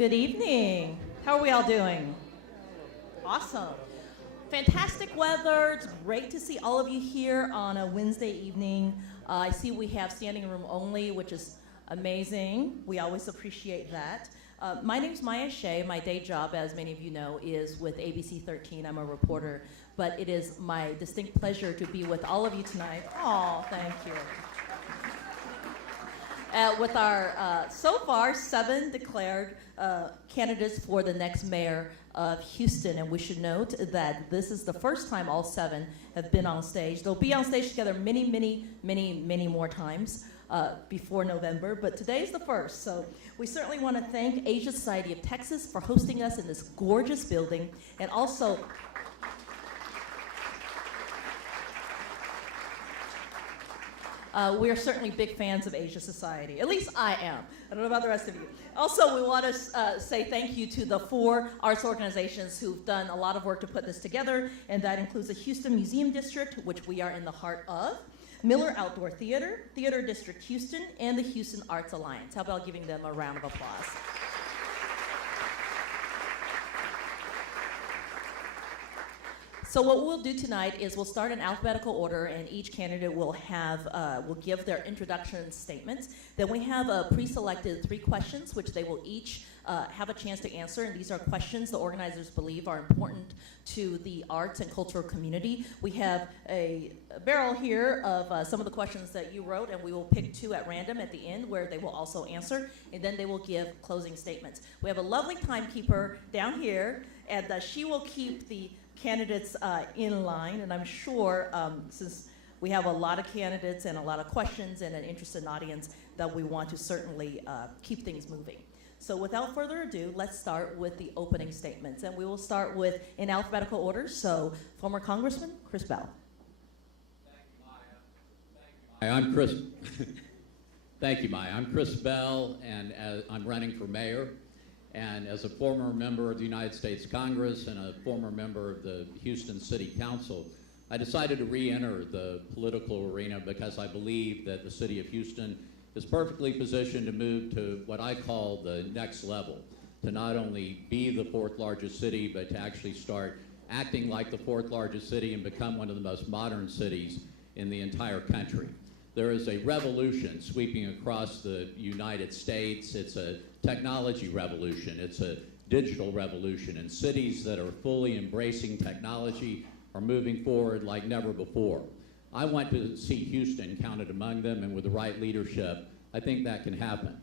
Good evening. How are we all doing? Awesome. Fantastic weather. It's great to see all of you here on a Wednesday evening. I see we have standing room only, which is amazing. We always appreciate that. My name's Maya Shea. My day job, as many of you know, is with ABC 13. I'm a reporter, but it is my distinct pleasure to be with all of you tonight. Oh, thank you. With our, so far, 7 declared candidates for the next mayor of Houston. And we should note that this is the first time all 7 have been on stage. They'll be on stage together many more times before November, but today's the first. So we certainly want to thank Asia Society of Texas for hosting us in this gorgeous building, and also we are certainly big fans of Asia Society. At least I am. I don't know about the rest of you. Also, we want to say thank you to the 4 arts organizations who've done a lot of work to put this together, and that includes the Houston Museum District, which we are in the heart of, Miller Outdoor Theater, Theater District Houston, and the Houston Arts Alliance. How about giving them a round of applause? So what we'll do tonight is we'll start in alphabetical order, and each candidate will give their introduction statements. Then we have pre-selected 3 questions, which they will each have a chance to answer, and these are questions the organizers believe are important to the arts and cultural community. We have a barrel here of some of the questions that you wrote, and we will pick 2 at random at the end where they will also answer, and then they will give closing statements. We have a lovely timekeeper down here, and she will keep the candidates in line, and I'm sure since we have a lot of candidates and a lot of questions and an interested audience, that we want to certainly keep things moving. So without further ado, let's start with the opening statements, and we will start with in alphabetical order. So former Congressman Chris Bell. Thank you, Maya. I'm Chris. Thank you, Maya. I'm Chris Bell, and I'm running for mayor. And as a former member of the United States Congress and a former member of the Houston City Council, I decided to re-enter the political arena because I believe that the city of Houston is perfectly positioned to move to what I call the next level, to not only be the 4th largest city, but to actually start acting like the 4th largest city and become one of the most modern cities in the entire country. There is a revolution sweeping across the United States. It's a technology revolution. It's a digital revolution. And cities that are fully embracing technology are moving forward like never before. I want to see Houston counted among them, and with the right leadership, I think that can happen.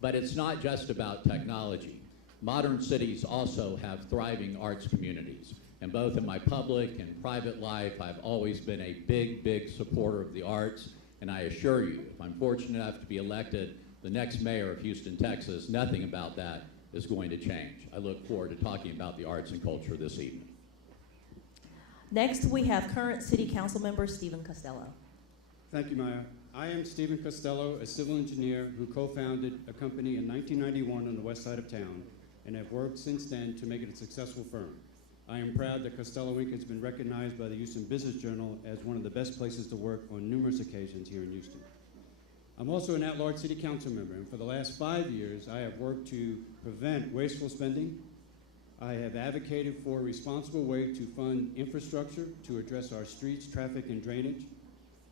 But it's not just about technology. Modern cities also have thriving arts communities. And both in my public and private life, I've always been a big supporter of the arts. And I assure you, if I'm fortunate enough to be elected the next mayor of Houston, Texas, nothing about that is going to change. I look forward to talking about the arts and culture this evening. Next, we have current City Council member Stephen Costello. Thank you, Maya. I am Stephen Costello, a civil engineer who co-founded a company in 1991 on the west side of town, and have worked since then to make it a successful firm. I am proud that Costello Inc. has been recognized by the Houston Business Journal as one of the best places to work on numerous occasions here in Houston. I'm also an at-large city council member, and for the last 5 years, I have worked to prevent wasteful spending. I have advocated for a responsible way to fund infrastructure to address our streets, traffic, and drainage.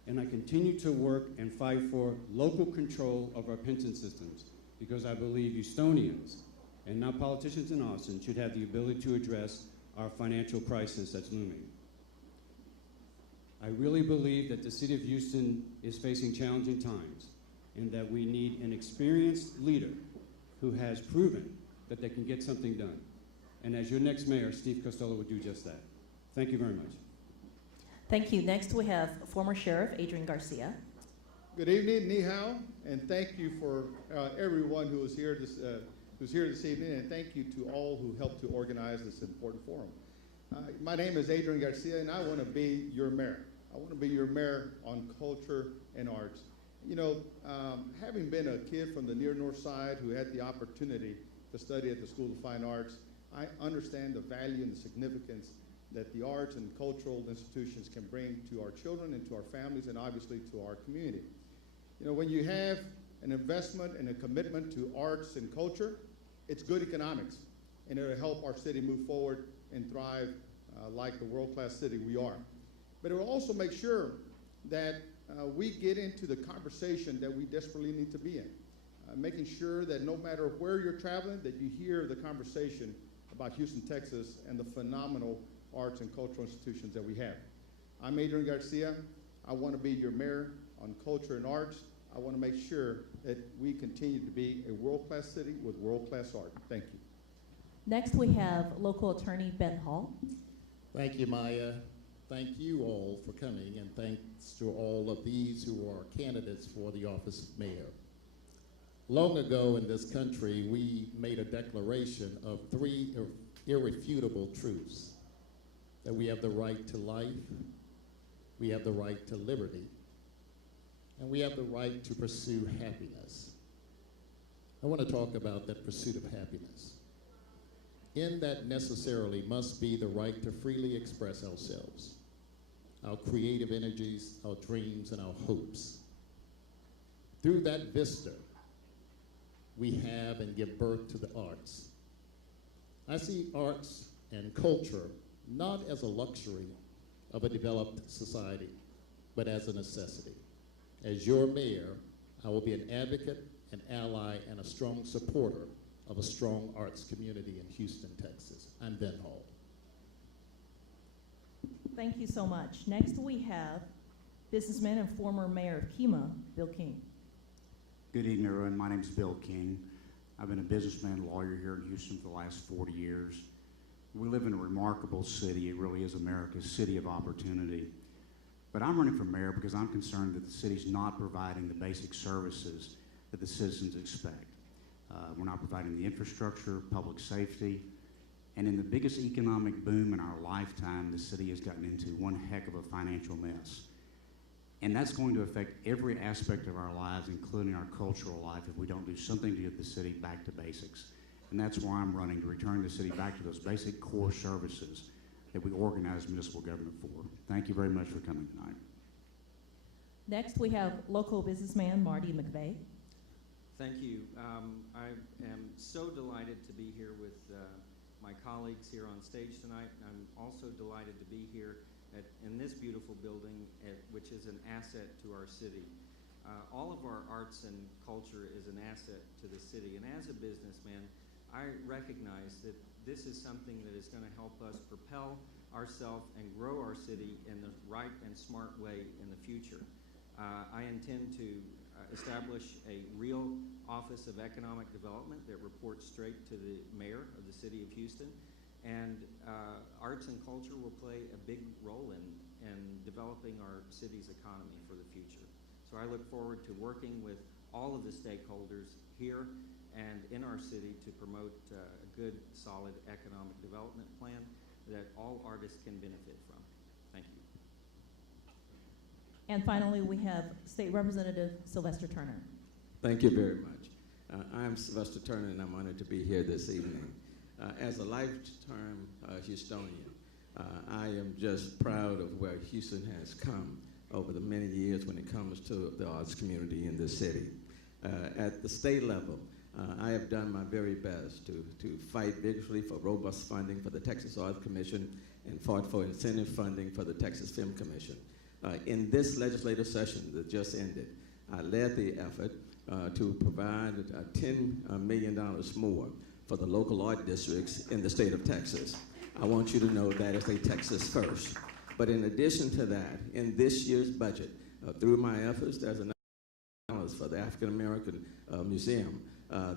And I continue to work and fight for local control of our pension systems, because I believe Houstonians, and not politicians in Austin, should have the ability to address our financial crisis that's looming. I really believe that the city of Houston is facing challenging times, and that we need an experienced leader who has proven that they can get something done. And as your next mayor, Steve Costello would do just that. Thank you very much. Thank you. Next, we have former Sheriff Adrian Garcia. Good evening, ni hao, and thank you for everyone who is here this evening, and thank you to all who helped to organize this important forum. My name is Adrian Garcia, and I want to be your mayor. I want to be your mayor on culture and arts. You know, having been a kid from the near north side who had the opportunity to study at the School of Fine Arts, I understand the value and the significance that the arts and cultural institutions can bring to our children and to our families, and obviously to our community. You know, when you have an investment and a commitment to arts and culture, it's good economics, and it'll help our city move forward and thrive like the world-class city we are. But it will also make sure that we get into the conversation that we desperately need to be in, making sure that no matter where you're traveling, that you hear the conversation about Houston, Texas, and the phenomenal arts and cultural institutions that we have. I'm Adrian Garcia. I want to be your mayor on culture and arts. I want to make sure that we continue to be a world-class city with world-class art. Thank you. Next, we have local attorney Ben Hall. Thank you, Maya. Thank you all for coming, and thanks to all of these who are candidates for the office of mayor. Long ago in this country, we made a declaration of 3 irrefutable truths: that we have the right to life, we have the right to liberty, and we have the right to pursue happiness. I want to talk about that pursuit of happiness. In that necessarily must be the right to freely express ourselves, our creative energies, our dreams, and our hopes. Through that vista, we have and give birth to the arts. I see arts and culture not as a luxury of a developed society, but as a necessity. As your mayor, I will be an advocate, an ally, and a strong supporter of a strong arts community in Houston, Texas. I'm Ben Hall. Thank you so much. Next, we have businessman and former mayor of Kemah, Bill King. Good evening, everyone. My name is Bill King. I've been a businessman and lawyer here in Houston for the last 40 years. We live in a remarkable city. It really is America's city of opportunity. But I'm running for mayor because I'm concerned that the city's not providing the basic services that the citizens expect. We're not providing the infrastructure, public safety, and in the biggest economic boom in our lifetime, the city has gotten into one heck of a financial mess. And that's going to affect every aspect of our lives, including our cultural life, if we don't do something to get the city back to basics. And that's why I'm running, to return the city back to those basic core services that we organize municipal government for. Thank you very much for coming tonight. Next, we have local businessman Marty McVeigh. Thank you. I am so delighted to be here with my colleagues here on stage tonight. I'm also delighted to be here in this beautiful building, which is an asset to our city. All of our arts and culture is an asset to the city, and as a businessman, I recognize that this is something that is going to help us propel ourselves and grow our city in the right and smart way in the future. I intend to establish a real Office of Economic Development that reports straight to the mayor of the city of Houston. And arts and culture will play a big role in developing our city's economy for the future. So I look forward to working with all of the stakeholders here and in our city to promote a good, solid economic development plan that all artists can benefit from. Thank you. And finally, we have State Representative Sylvester Turner. Thank you very much. I'm Sylvester Turner, and I'm honored to be here this evening. As a lifetime Houstonian, I am just proud of where Houston has come over the many years when it comes to the arts community in this city. At the state level, I have done my very best to fight vigorously for robust funding for the Texas Arts Commission and fought for incentive funding for the Texas Film Commission. In this legislative session that just ended, I led the effort to provide $10 million more for the local art districts in the state of Texas. I want you to know that is a Texas first. But in addition to that, in this year's budget, through my efforts, there's another for the African American Museum.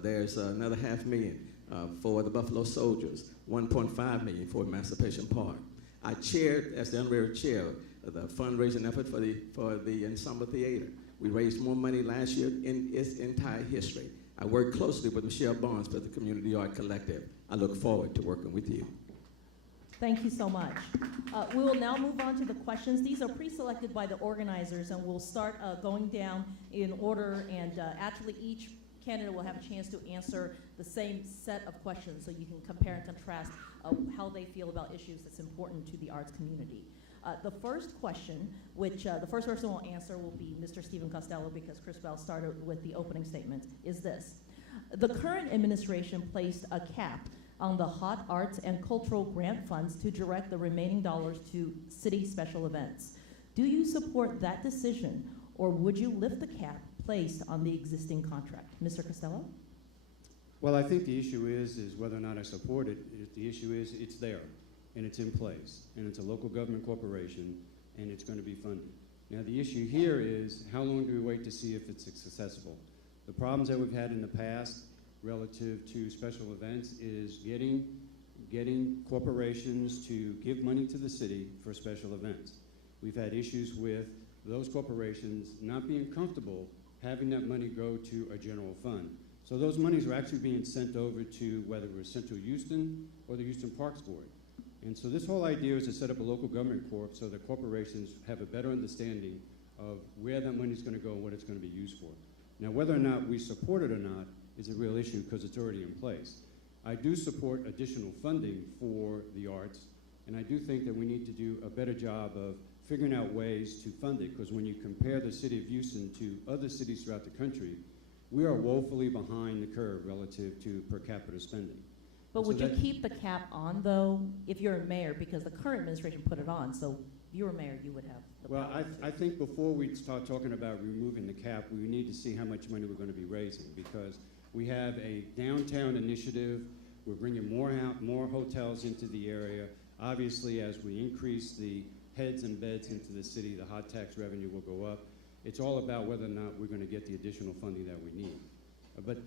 There's another $500,000 for the Buffalo Soldiers, $1.5 million for Emancipation Park. I chaired, as the honorary chair, the fundraising effort for the Ensemble Theater. We raised more money last year in its entire history. I worked closely with Michelle Barnes for the Community Art Collective. I look forward to working with you. Thank you so much. We will now move on to the questions. These are pre-selected by the organizers, and we'll start going down in order, and actually each candidate will have a chance to answer the same set of questions so you can compare and contrast how they feel about issues that's important to the arts community. The first question, which the first person will answer will be Mr. Stephen Costello, because Chris Bell started with the opening statement, is this. The current administration placed a cap on the hot arts and cultural grant funds to direct the remaining dollars to city special events. Do you support that decision, or would you lift the cap placed on the existing contract? Mr. Costello? Well, I think the issue is whether or not I support it. The issue is it's there, and it's in place, and it's a local government corporation, and it's going to be funded. Now, the issue here is how long do we wait to see if it's successful? The problems that we've had in the past relative to special events is getting corporations to give money to the city for special events. We've had issues with those corporations not being comfortable having that money go to a general fund. So those monies are actually being sent over to whether it was Central Houston or the Houston Parks Board. And so this whole idea is to set up a local government corp so that corporations have a better understanding of where that money is going to go and what it's going to be used for. Now, whether or not we support it or not is a real issue because it's already in place. I do support additional funding for the arts, and I do think that we need to do a better job of figuring out ways to fund it, because when you compare the city of Houston to other cities throughout the country, we are woefully behind the curve relative to per capita spending. But So would you that- keep the cap on, though, if you're a mayor? Because the current administration put it on, so if you were mayor, you would have the Well, power. I think before we start talking about removing the cap, we need to see how much money we're going to be raising, because we have a downtown initiative. We're bringing more hotels into the area. Obviously, as we increase the heads and beds into the city, the hot tax revenue will go up. It's all about whether or not we're going to get the additional funding that we need. But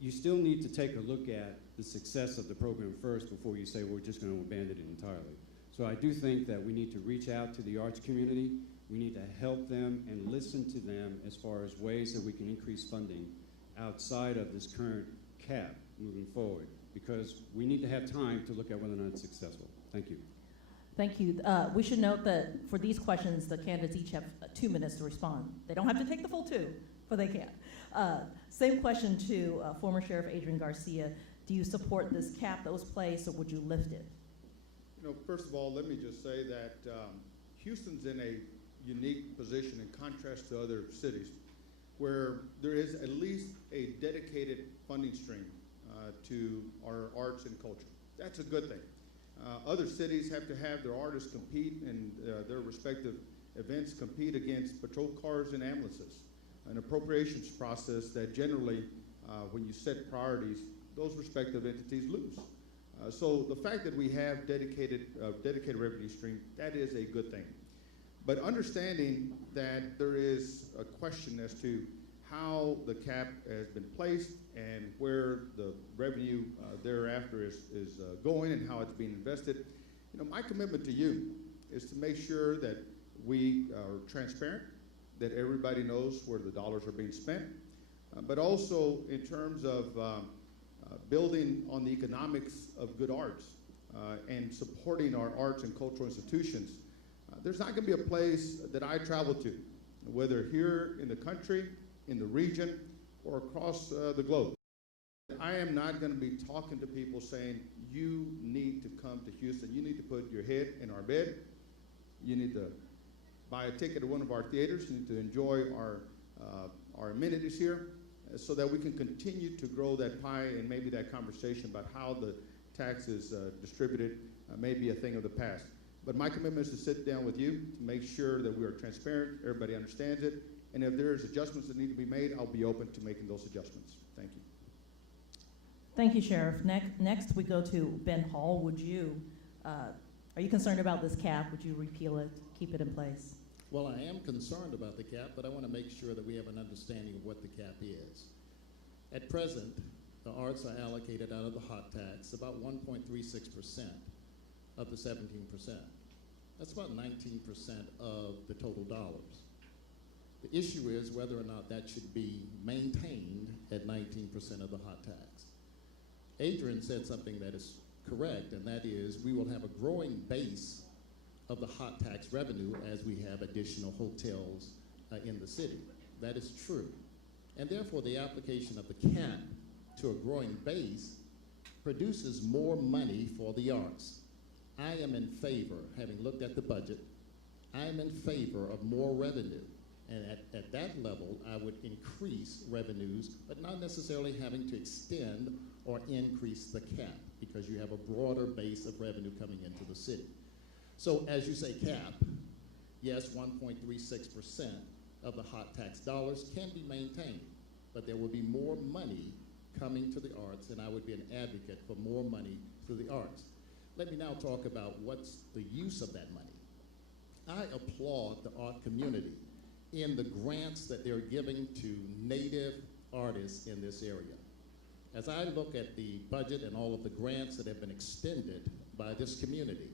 you still need to take a look at the success of the program first before you say we're just going to abandon it entirely. So I do think that we need to reach out to the arts community. We need to help them and listen to them as far as ways that we can increase funding outside of this current cap moving forward, because we need to have time to look at whether or not it's successful. Thank you. Thank you. We should note that for these questions, the candidates each have 2 minutes to respond. They don't have to take the full 2, but they can. Same question to former Sheriff Adrian Garcia. Do you support this cap that was placed, or would you lift it? You know, first of all, let me just say that Houston's in a unique position in contrast to other cities where there is at least a dedicated funding stream to our arts and culture. That's a good thing. Other cities have to have their artists compete and their respective events compete against patrol cars and ambulances, an appropriations process that generally, when you set priorities, those respective entities lose. So the fact that we have dedicated revenue stream, that is a good thing. But understanding that there is a question as to how the cap has been placed and where the revenue thereafter is going and how it's being invested, you know, my commitment to you is to make sure that we are transparent, that everybody knows where the dollars are being spent, but also in terms of building on the economics of good arts and supporting our arts and cultural institutions. There's not going to be a place that I travel to, whether here in the country, in the region, or across the globe. I am not going to be talking to people saying, you need to come to Houston. You need to put your head in our bed. You need to buy a ticket to one of our theaters. You need to enjoy our amenities here so that we can continue to grow that pie, and maybe that conversation about how the tax is distributed may be a thing of the past. But my commitment is to sit down with you to make sure that we are transparent, everybody understands it, and if there's adjustments that need to be made, I'll be open to making those adjustments. Thank you. Thank you, Sheriff. Next we go to Ben Hall. Would you, are you concerned about this cap? Would you repeal it, keep it in place? Well, I am concerned about the cap, but I want to make sure that we have an understanding of what the cap is. At present, the arts are allocated out of the hot tax about 1.36% of the 17%. That's about 19% of the total dollars. The issue is whether or not that should be maintained at 19% of the hot tax. Adrian said something that is correct, and that is we will have a growing base of the hot tax revenue as we have additional hotels in the city. That is true. And therefore, the application of the cap to a growing base produces more money for the arts. I am in favor, having looked at the budget, I am in favor of more revenue. And at that level, I would increase revenues, but not necessarily having to extend or increase the cap, because you have a broader base of revenue coming into the city. So as you say, cap, yes, 1.36% of the hot tax dollars can be maintained, but there will be more money coming to the arts, and I would be an advocate for more money to the arts. Let me now talk about what's the use of that money. I applaud the art community in the grants that they're giving to native artists in this area. As I look at the budget and all of the grants that have been extended by this community,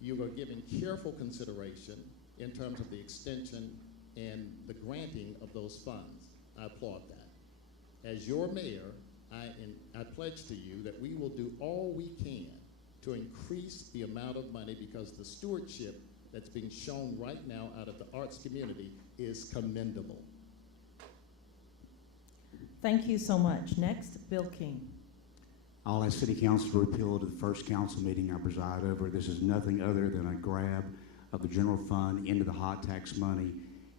you are giving careful consideration in terms of the extension and the granting of those funds. I applaud that. As your mayor, I pledge to you that we will do all we can to increase the amount of money, because the stewardship that's being shown right now out of the arts community is commendable. Thank you so much. Next, Bill King. I'll ask City Council to repeal to the first council meeting I preside over. This is nothing other than a grab of the general fund into the hot tax money.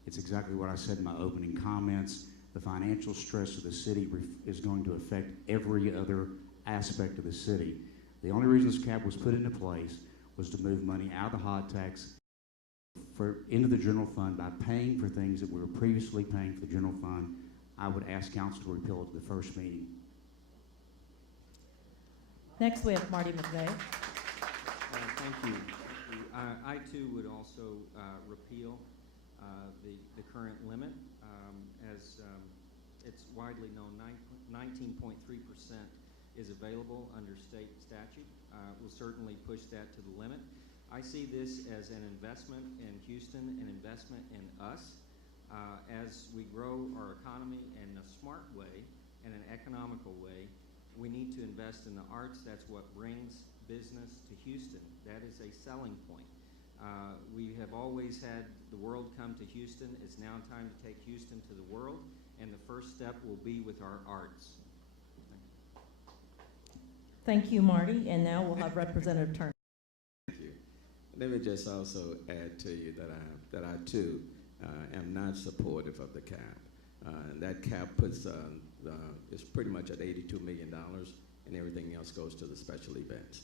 It's exactly what I said in my opening comments. The financial stress of the city is going to affect every other aspect of the city. The only reason this cap was put into place was to move money out of the hot tax into the general fund by paying for things that we were previously paying for the general fund. I would ask council to repeal it to the first meeting. Next, we have Marty McVeigh. Thank you. I too would also repeal the current limit. As it's widely known, 19.3% is available under state statute. We'll certainly push that to the limit. I see this as an investment in Houston, an investment in us. As we grow our economy in a smart way and an economical way, we need to invest in the arts. That's what brings business to Houston. That is a selling point. We have always had the world come to Houston. It's now time to take Houston to the world, and the first step will be with our arts. Thank you, Marty. And now we'll have Representative Turner. Thank you. Let me just also add to you that I too am not supportive of the cap. That cap puts is pretty much at $82 million, and everything else goes to the special events.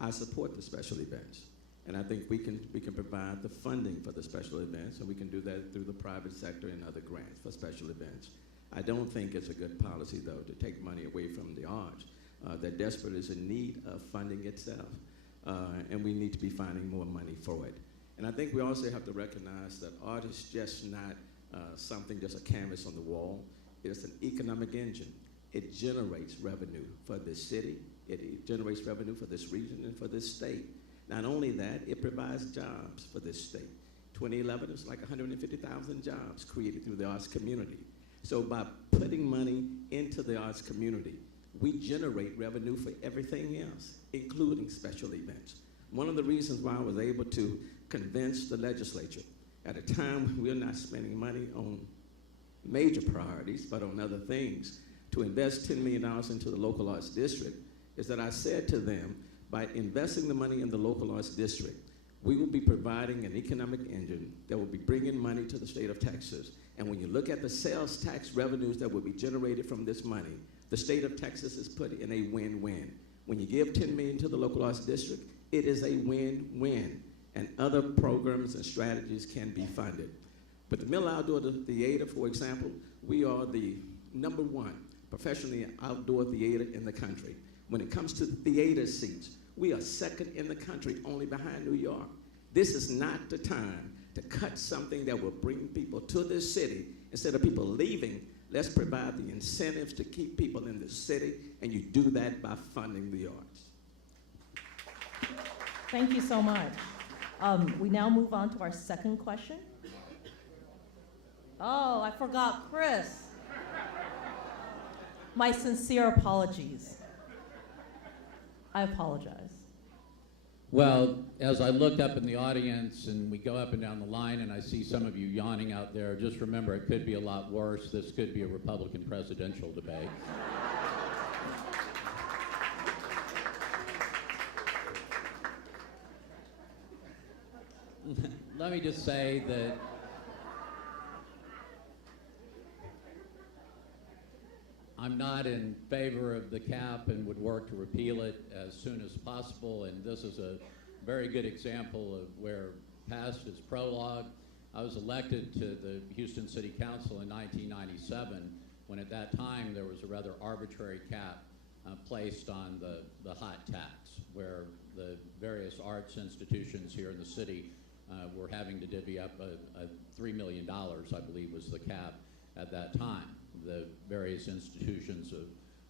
I support the special events, and I think we can provide the funding for the special events, and we can do that through the private sector and other grants for special events. I don't think it's a good policy, though, to take money away from the arts. That desperate is in need of funding itself, and we need to be finding more money for it. And I think we also have to recognize that art is just not something, just a canvas on the wall. It's an economic engine. It generates revenue for this city. It generates revenue for this region and for this state. Not only that, it provides jobs for this state. 2011, it was like 150,000 jobs created through the arts community. So by putting money into the arts community, we generate revenue for everything else, including special events. One of the reasons why I was able to convince the legislature at a time when we're not spending money on major priorities, but on other things, to invest $10 million into the local arts district, is that I said to them, by investing the money in the local arts district, we will be providing an economic engine that will be bringing money to the state of Texas. And when you look at the sales tax revenues that will be generated from this money, the state of Texas is put in a win-win. When you give $10 million to the local arts district, it is a win-win, and other programs and strategies can be funded. But the Miller Outdoor Theater, for example, we are the #1 professionally outdoor theater in the country. When it comes to theater seats, we are second in the country, only behind New York. This is not the time to cut something that will bring people to this city. Instead of people leaving, let's provide the incentives to keep people in the city, and you do that by funding the arts. Thank you so much. We now move on to our second question. Oh, I forgot Chris. My sincere apologies. I apologize. Well, as I looked up in the audience and we go up and down the line and I see some of you yawning out there, just remember it could be a lot worse. This could be a Republican presidential debate. Let me just say that I'm not in favor of the cap and would work to repeal it as soon as possible, and this is a very good example of where past is prologue. I was elected to the Houston City Council in 1997, when at that time there was a rather arbitrary cap placed on the hot tax, where the various arts institutions here in the city were having to divvy up $3 million, I believe was the cap at that time. The various institutions of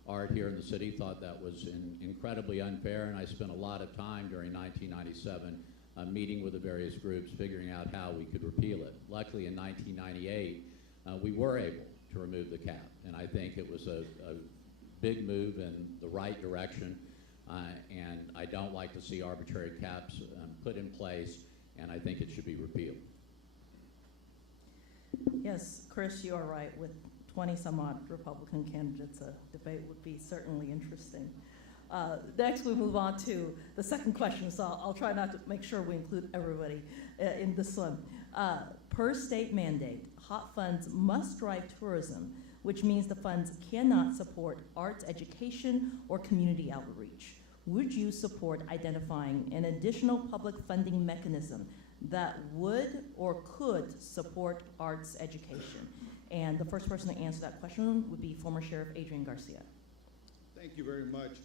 art here in the city thought that was incredibly unfair, and I spent a lot of time during 1997 meeting with the various groups, figuring out how we could repeal it. Luckily, in 1998, we were able to remove the cap, and I think it was a big move in the right direction, and I don't like to see arbitrary caps put in place, and I think it should be repealed. Yes, Chris, you are right. With 20-some-odd Republican candidates, a debate would be certainly interesting. Next, we move on to the second question, so I'll try not to make sure we include everybody in this one. Per state mandate, HOT funds must drive tourism, which means the funds cannot support arts education or community outreach. Would you support identifying an additional public funding mechanism that would or could support arts education? And the first person to answer that question would be former Sheriff Adrian Garcia. Thank you very much.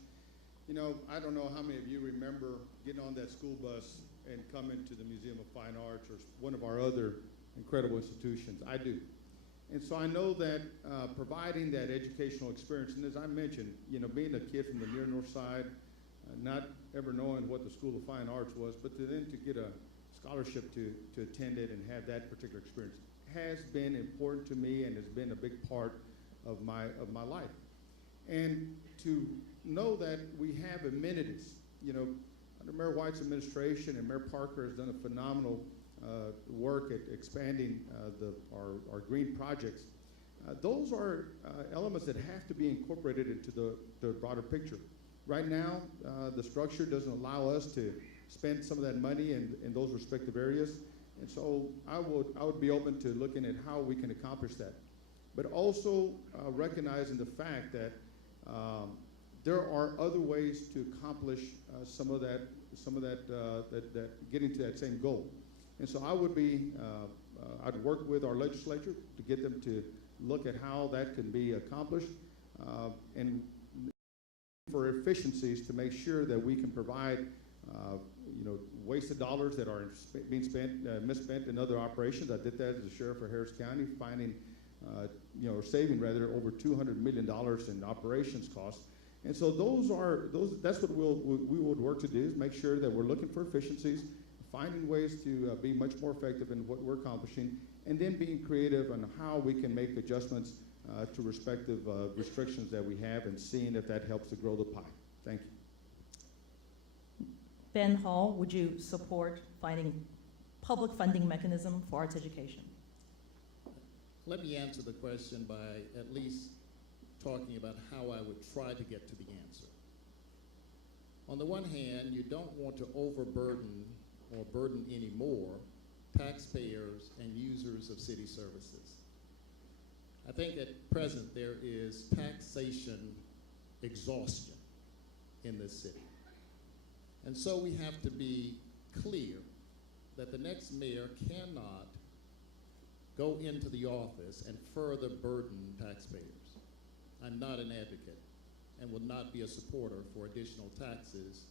You know, I don't know how many of you remember getting on that school bus and coming to the Museum of Fine Arts or one of our other incredible institutions. I do. And so I know that providing that educational experience, and as I mentioned, you know, being a kid from the near north side, not ever knowing what the School of Fine Arts was, but then to get a scholarship to attend it and have that particular experience has been important to me and has been a big part of my life. And to know that we have amenities, you know, under Mayor White's administration, and Mayor Parker has done a phenomenal work at expanding our green projects. Those are elements that have to be incorporated into the broader picture. Right now, the structure doesn't allow us to spend some of that money in those respective areas, and so I would be open to looking at how we can accomplish that, but also recognizing the fact that there are other ways to accomplish some of that getting to that same goal. And so I would be, I'd work with our legislature to get them to look at how that can be accomplished, and for efficiencies to make sure that we can provide, you know, wasted dollars that are being misspent in other operations. I did that as a sheriff for Harris County, finding, you know, or saving rather over $200 million in operations costs. And so that's what we would work to do, is make sure that we're looking for efficiencies, finding ways to be much more effective in what we're accomplishing, and then being creative on how we can make adjustments to respective restrictions that we have, and seeing if that helps to grow the pie. Thank you. Ben Hall, would you support finding public funding mechanism for arts education? Let me answer the question by at least talking about how I would try to get to the answer. On the one hand, you don't want to overburden or burden any more taxpayers and users of city services. I think at present there is taxation exhaustion in this city. And so we have to be clear that the next mayor cannot go into the office and further burden taxpayers. I'm not an advocate and will not be a supporter for additional taxes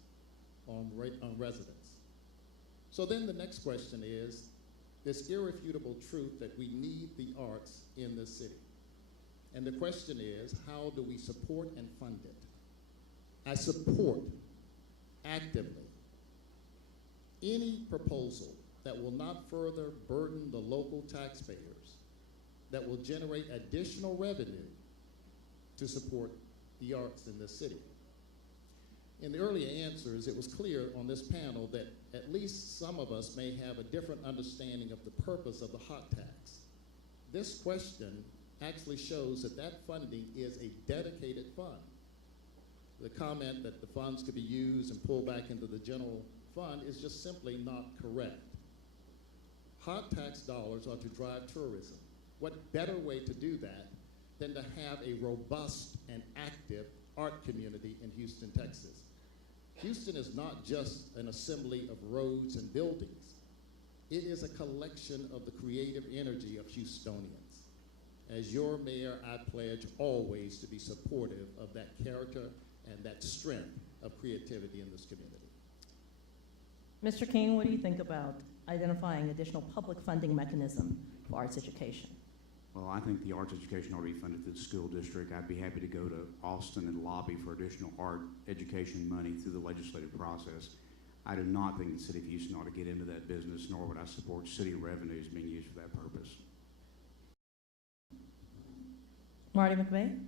on residents. So then the next question is this irrefutable truth that we need the arts in this city. And the question is, how do we support and fund it? I support actively any proposal that will not further burden the local taxpayers, that will generate additional revenue to support the arts in this city. In the earlier answers, it was clear on this panel that at least some of us may have a different understanding of the purpose of the hot tax. This question actually shows that that funding is a dedicated fund. The comment that the funds could be used and pulled back into the general fund is just simply not correct. Hot tax dollars are to drive tourism. What better way to do that than to have a robust and active art community in Houston, Texas. Houston is not just an assembly of roads and buildings. It is a collection of the creative energy of Houstonians. As your mayor, I pledge always to be supportive of that character and that strength of creativity in this community. Mr. King, what do you think about identifying additional public funding mechanism for arts education? Well, I think the arts education ought to be funded through the school district. I'd be happy to go to Austin and lobby for additional art education money through the legislative process. I do not think the city of Houston ought to get into that business, nor would I support city revenues being used for that purpose. Marty McVeigh?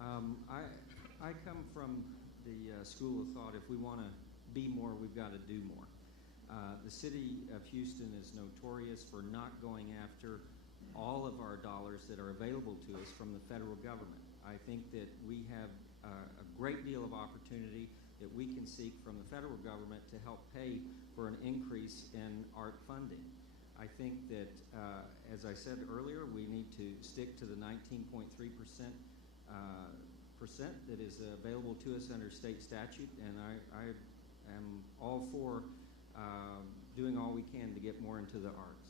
I come from the school of thought, if we want to be more, we've got to do more. The city of Houston is notorious for not going after all of our dollars that are available to us from the federal government. I think that we have a great deal of opportunity that we can seek from the federal government to help pay for an increase in art funding. I think that, as I said earlier, we need to stick to the 19.3% that is available to us under state statute, and I am all for doing all we can to get more into the arts.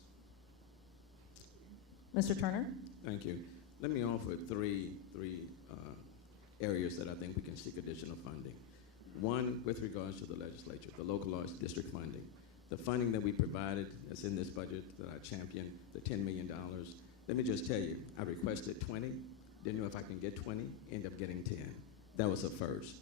Mr. Turner? Thank you. Let me offer three areas that I think we can seek additional funding. One, with regards to the legislature, the local arts district funding. The funding that we provided that's in this budget that I championed, the $10 million. Let me just tell you, I requested 20, didn't know if I can get 20, end up getting 10. That was a first.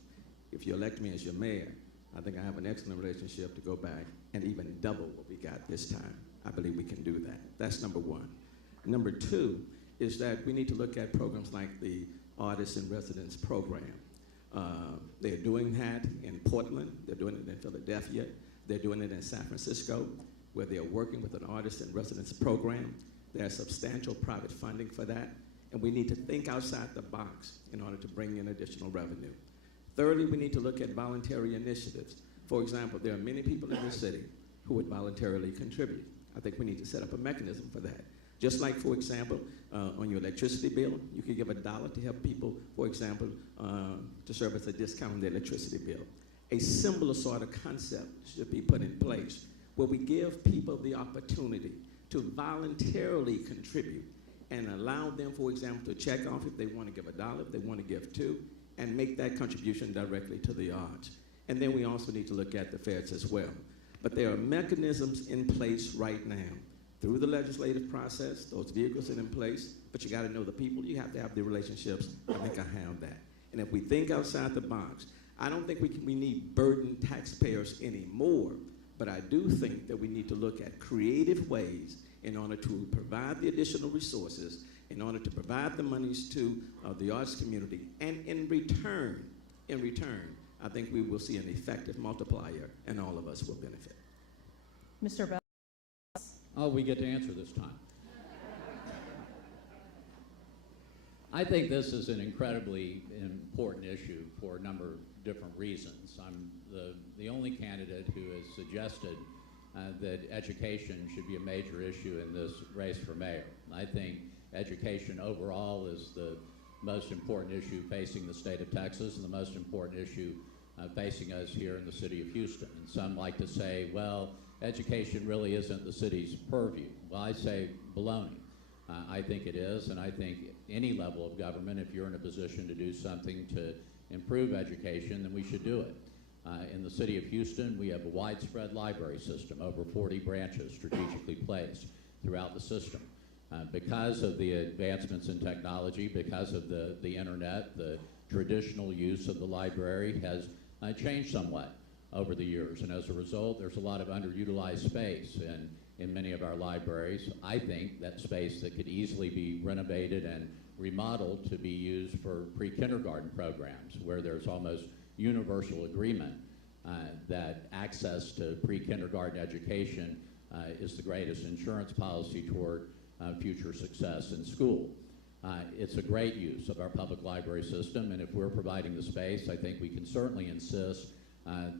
If you elect me as your mayor, I think I have an excellent relationship to go back and even double what we got this time. I believe we can do that. That's number one. Number two is that we need to look at programs like the Artists in Residence program. They're doing that in Portland, they're doing it in Philadelphia, they're doing it in San Francisco, where they're working with an Artist in Residence program. There's substantial private funding for that, and we need to think outside the box in order to bring in additional revenue. Thirdly, we need to look at voluntary initiatives. For example, there are many people in the city who would voluntarily contribute. I think we need to set up a mechanism for that. Just like, for example, on your electricity bill, you could give $1 to help people, for example, to serve as a discount on their electricity bill. A similar sort of concept should be put in place where we give people the opportunity to voluntarily contribute and allow them, for example, to check off if they want to give $1, if they want to give $2, and make that contribution directly to the arts. And then we also need to look at the feds as well. But there are mechanisms in place right now through the legislative process. Those vehicles are in place, but you got to know the people. You have to have the relationships. I think I have that. And if we think outside the box, I don't think we need burden taxpayers anymore, but I do think that we need to look at creative ways in order to provide the additional resources, in order to provide the monies to the arts community, and in return, I think we will see an effective multiplier, and all of us will benefit. Mr. Bell? Oh, we get to answer this time. I think this is an incredibly important issue for a number of different reasons. I'm the only candidate who has suggested that education should be a major issue in this race for mayor. I think education overall is the most important issue facing the state of Texas and the most important issue facing us here in the city of Houston. And some like to say, well, education really isn't the city's purview. Well, I say baloney. I think it is, and I think any level of government, if you're in a position to do something to improve education, then we should do it. In the city of Houston, we have a widespread library system, over 40 branches strategically placed throughout the system. Because of the advancements in technology, because of the internet, the traditional use of the library has changed somewhat over the years, and as a result, there's a lot of underutilized space in many of our libraries. I think that space that could easily be renovated and remodeled to be used for pre-kindergarten programs, where there's almost universal agreement that access to pre-kindergarten education is the greatest insurance policy toward future success in school. It's a great use of our public library system, and if we're providing the space, I think we can certainly insist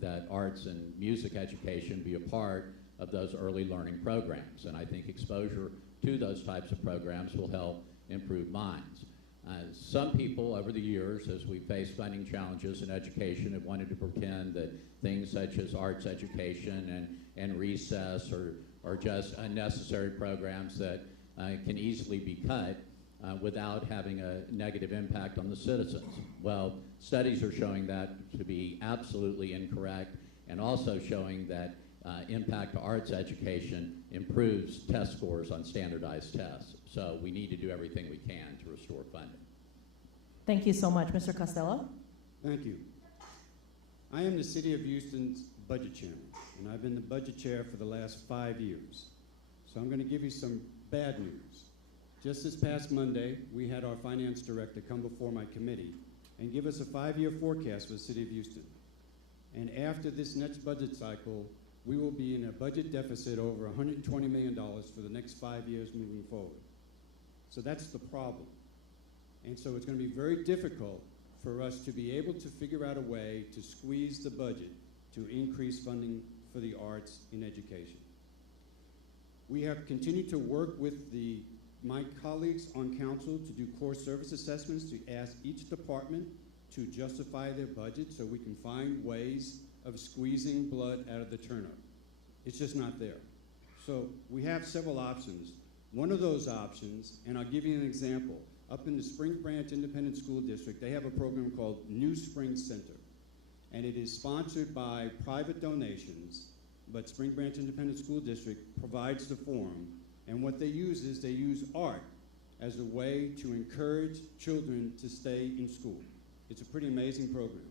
that arts and music education be a part of those early learning programs. And I think exposure to those types of programs will help improve minds. Some people over the years, as we faced funding challenges in education, have wanted to pretend that things such as arts education and recess are just unnecessary programs that can easily be cut without having a negative impact on the citizens. Well, studies are showing that to be absolutely incorrect, and also showing that impact to arts education improves test scores on standardized tests. So we need to do everything we can to restore funding. Thank you so much. Mr. Costello? Thank you. I am the City of Houston's budget chairman, and I've been the budget chair for the last 5 years. So I'm going to give you some bad news. Just this past Monday, we had our finance director come before my committee and give us a 5-year forecast for the City of Houston. And after this next budget cycle, we will be in a budget deficit over $120 million for the next 5 years moving forward. So that's the problem. And so it's going to be very difficult for us to be able to figure out a way to squeeze the budget to increase funding for the arts in education. We have continued to work with my colleagues on council to do core service assessments to ask each department to justify their budget so we can find ways of squeezing blood out of the turnip. It's just not there. So we have several options. One of those options, and I'll give you an example, up in the Spring Branch Independent School District, they have a program called New Spring Center. And it is sponsored by private donations, but Spring Branch Independent School District provides the forum. And what they use is they use art as a way to encourage children to stay in school. It's a pretty amazing program.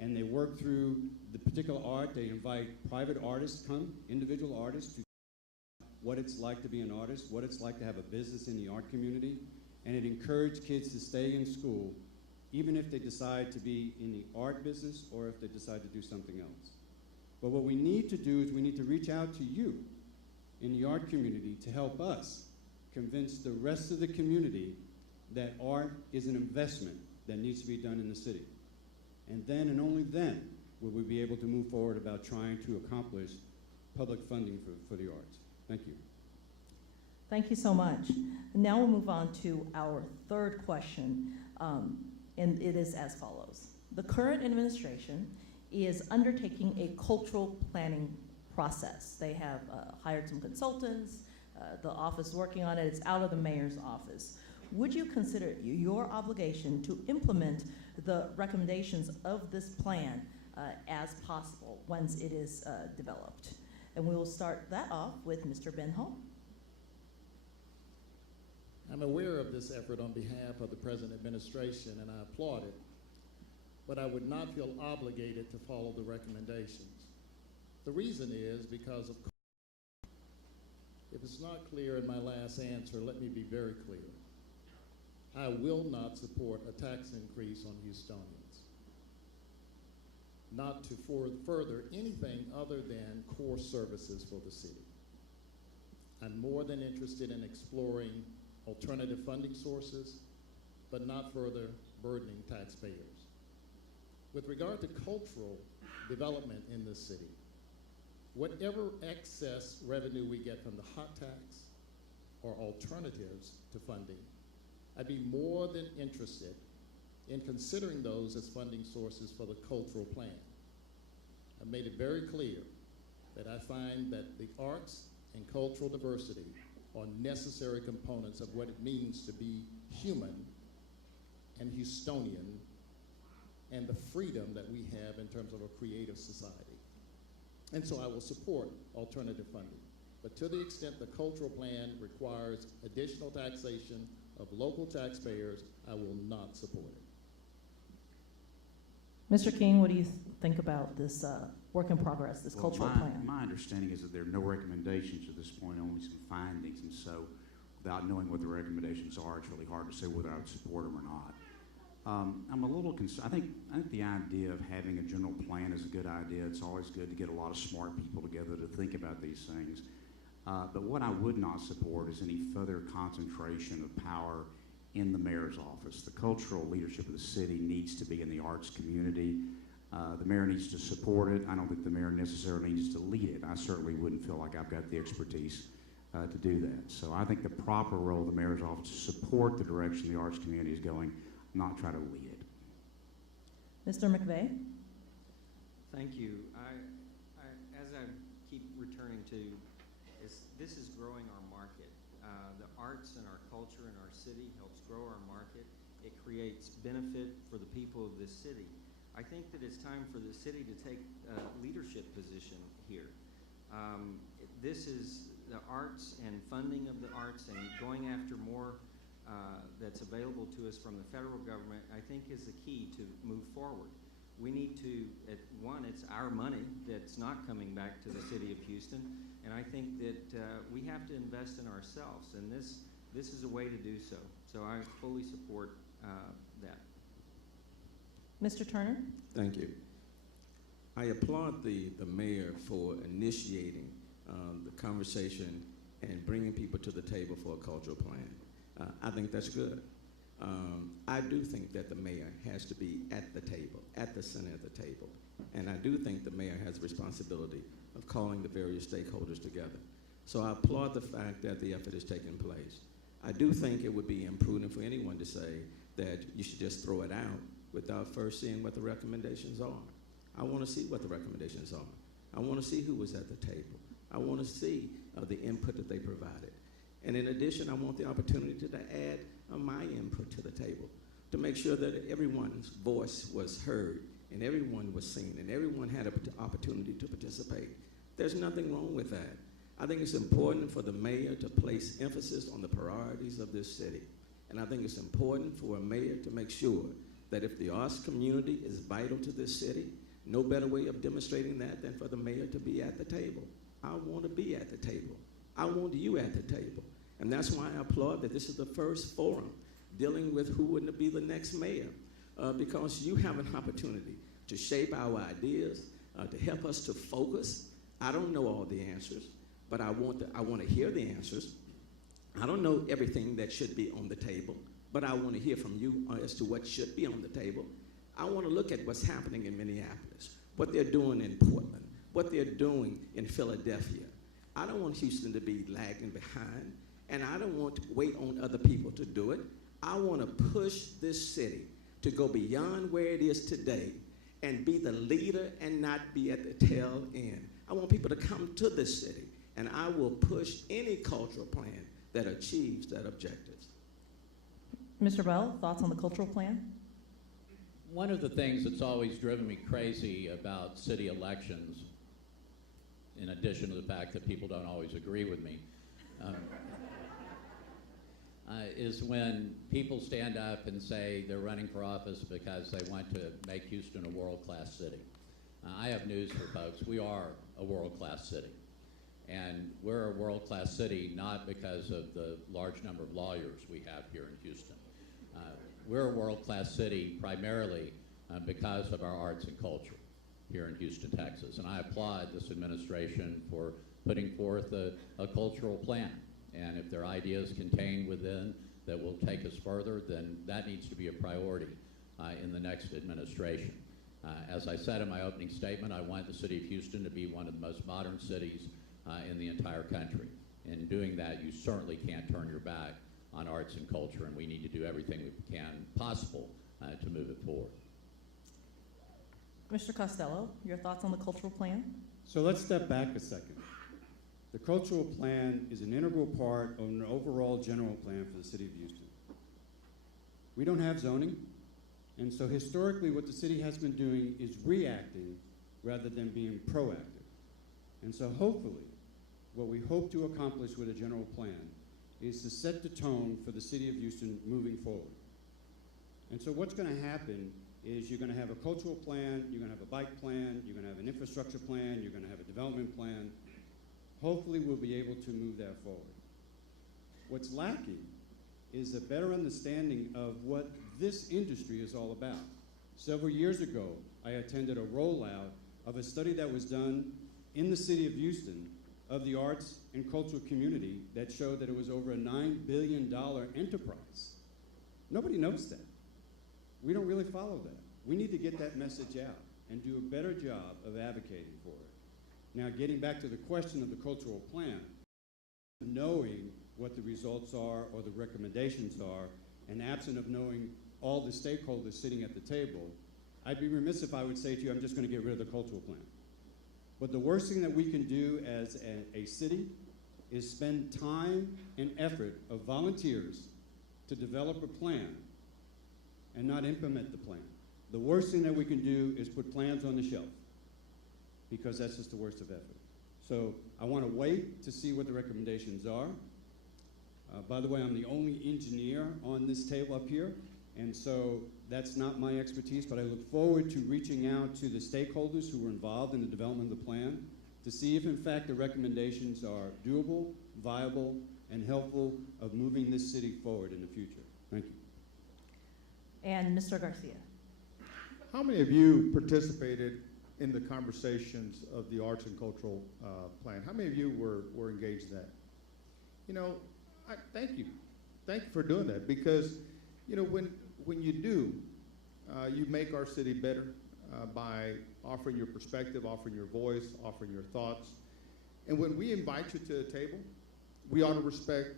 And they work through the particular art. They invite private artists to come, individual artists, to what it's like to be an artist, what it's like to have a business in the art community. And it encouraged kids to stay in school, even if they decide to be in the art business or if they decide to do something else. But what we need to do is we need to reach out to you in the art community to help us convince the rest of the community that art is an investment that needs to be done in the city. And then and only then will we be able to move forward about trying to accomplish public funding for the arts. Thank you. Thank you so much. Now we'll move on to our third question, and it is as follows. The current administration is undertaking a cultural planning process. They have hired some consultants, the office is working on it, it's out of the mayor's office. Would you consider it your obligation to implement the recommendations of this plan as possible once it is developed? And we will start that off with Mr. Benho. I'm aware of this effort on behalf of the present administration, and I applaud it, but I would not feel obligated to follow the recommendations. The reason is because of, if it's not clear in my last answer, let me be very clear. I will not support a tax increase on Houstonians, not to further anything other than core services for the city. I'm more than interested in exploring alternative funding sources, but not further burdening taxpayers. With regard to cultural development in this city, whatever excess revenue we get from the hot tax or alternatives to funding, I'd be more than interested in considering those as funding sources for the cultural plan. I've made it very clear that I find that the arts and cultural diversity are necessary components of what it means to be human and Houstonian, and the freedom that we have in terms of a creative society. And so I will support alternative funding. But to the extent the cultural plan requires additional taxation of local taxpayers, I will not support it. Mr. King, what do you think about this work in progress, this cultural plan? My understanding is that there are no recommendations at this point, only some findings, and so without knowing what the recommendations are, it's really hard to say whether I would support them or not. I'm a little concerned. I think the idea of having a general plan is a good idea. It's always good to get a lot of smart people together to think about these things. But what I would not support is any further concentration of power in the mayor's office. The cultural leadership of the city needs to be in the arts community. The mayor needs to support it. I don't think the mayor necessarily needs to lead it. I certainly wouldn't feel like I've got the expertise to do that. So I think the proper role of the mayor's office is to support the direction the arts community is going, not try to lead it. Mr. McVeigh? Thank you. As I keep returning to, this is growing our market. The arts and our culture in our city helps grow our market. It creates benefit for the people of this city. I think that it's time for the city to take a leadership position here. This is the arts and funding of the arts and going after more that's available to us from the federal government, I think is the key to move forward. We need to, it's our money that's not coming back to the city of Houston, and I think that we have to invest in ourselves, and this is a way to do so. So I fully support that. Mr. Turner? Thank you. I applaud the mayor for initiating the conversation and bringing people to the table for a cultural plan. I think that's good. I do think that the mayor has to be at the table, at the center of the table. And I do think the mayor has a responsibility of calling the various stakeholders together. So I applaud the fact that the effort is taking place. I do think it would be imprudent for anyone to say that you should just throw it out without first seeing what the recommendations are. I want to see what the recommendations are. I want to see who was at the table. I want to see the input that they provided. And in addition, I want the opportunity to add my input to the table to make sure that everyone's voice was heard and everyone was seen and everyone had an opportunity to participate. There's nothing wrong with that. I think it's important for the mayor to place emphasis on the priorities of this city. And I think it's important for a mayor to make sure that if the arts community is vital to this city, no better way of demonstrating that than for the mayor to be at the table. I want to be at the table. I want you at the table. And that's why I applaud that this is the first forum dealing with who would be the next mayor, because you have an opportunity to shape our ideas, to help us to focus. I don't know all the answers, but I want to hear the answers. I don't know everything that should be on the table, but I want to hear from you as to what should be on the table. I want to look at what's happening in Minneapolis, what they're doing in Portland, what they're doing in Philadelphia. I don't want Houston to be lagging behind, and I don't want to wait on other people to do it. I want to push this city to go beyond where it is today and be the leader and not be at the tail end. I want people to come to this city, and I will push any cultural plan that achieves that objectives. Mr. Bell, thoughts on the cultural plan? One of the things that's always driven me crazy about city elections, in addition to the fact that people don't always agree with me, is when people stand up and say they're running for office because they want to make Houston a world-class city. I have news for folks. We are a world-class city. And we're a world-class city not because of the large number of lawyers we have here in Houston. We're a world-class city primarily because of our arts and culture here in Houston, Texas. And I applaud this administration for putting forth a cultural plan. And if there are ideas contained within that will take us further, then that needs to be a priority in the next administration. As I said in my opening statement, I want the city of Houston to be one of the most modern cities in the entire country. In doing that, you certainly can't turn your back on arts and culture, and we need to do everything we can possible to move it forward. Mr. Costello, your thoughts on the cultural plan? So let's step back a second. The cultural plan is an integral part of an overall general plan for the city of Houston. We don't have zoning, and so historically what the city has been doing is reacting rather than being proactive. And so hopefully, what we hope to accomplish with a general plan is to set the tone for the city of Houston moving forward. And so what's going to happen is you're going to have a cultural plan, you're going to have a bike plan, you're going to have an infrastructure plan, you're going to have a development plan. Hopefully we'll be able to move that forward. What's lacking is a better understanding of what this industry is all about. Several years ago, I attended a rollout of a study that was done in the city of Houston of the arts and cultural community that showed that it was over a $9 billion enterprise. Nobody knows that. We don't really follow that. We need to get that message out and do a better job of advocating for it. Now, getting back to the question of the cultural plan, knowing what the results are or the recommendations are, and absent of knowing all the stakeholders sitting at the table, I'd be remiss if I would say to you, I'm just going to get rid of the cultural plan. But the worst thing that we can do as a city is spend time and effort of volunteers to develop a plan and not implement the plan. The worst thing that we can do is put plans on the shelf, because that's just the worst of effort. So I want to wait to see what the recommendations are. By the way, I'm the only engineer on this table up here, and so that's not my expertise, but I look forward to reaching out to the stakeholders who were involved in the development of the plan to see if in fact the recommendations are doable, viable, and helpful of moving this city forward in the future. Thank you. And Mr. Garcia. How many of you participated in the conversations of the arts and cultural plan? How many of you were engaged in that? You know, thank you. Thank you for doing that, because, you know, when you do, you make our city better by offering your perspective, offering your voice, offering your thoughts. And when we invite you to the table, we ought to respect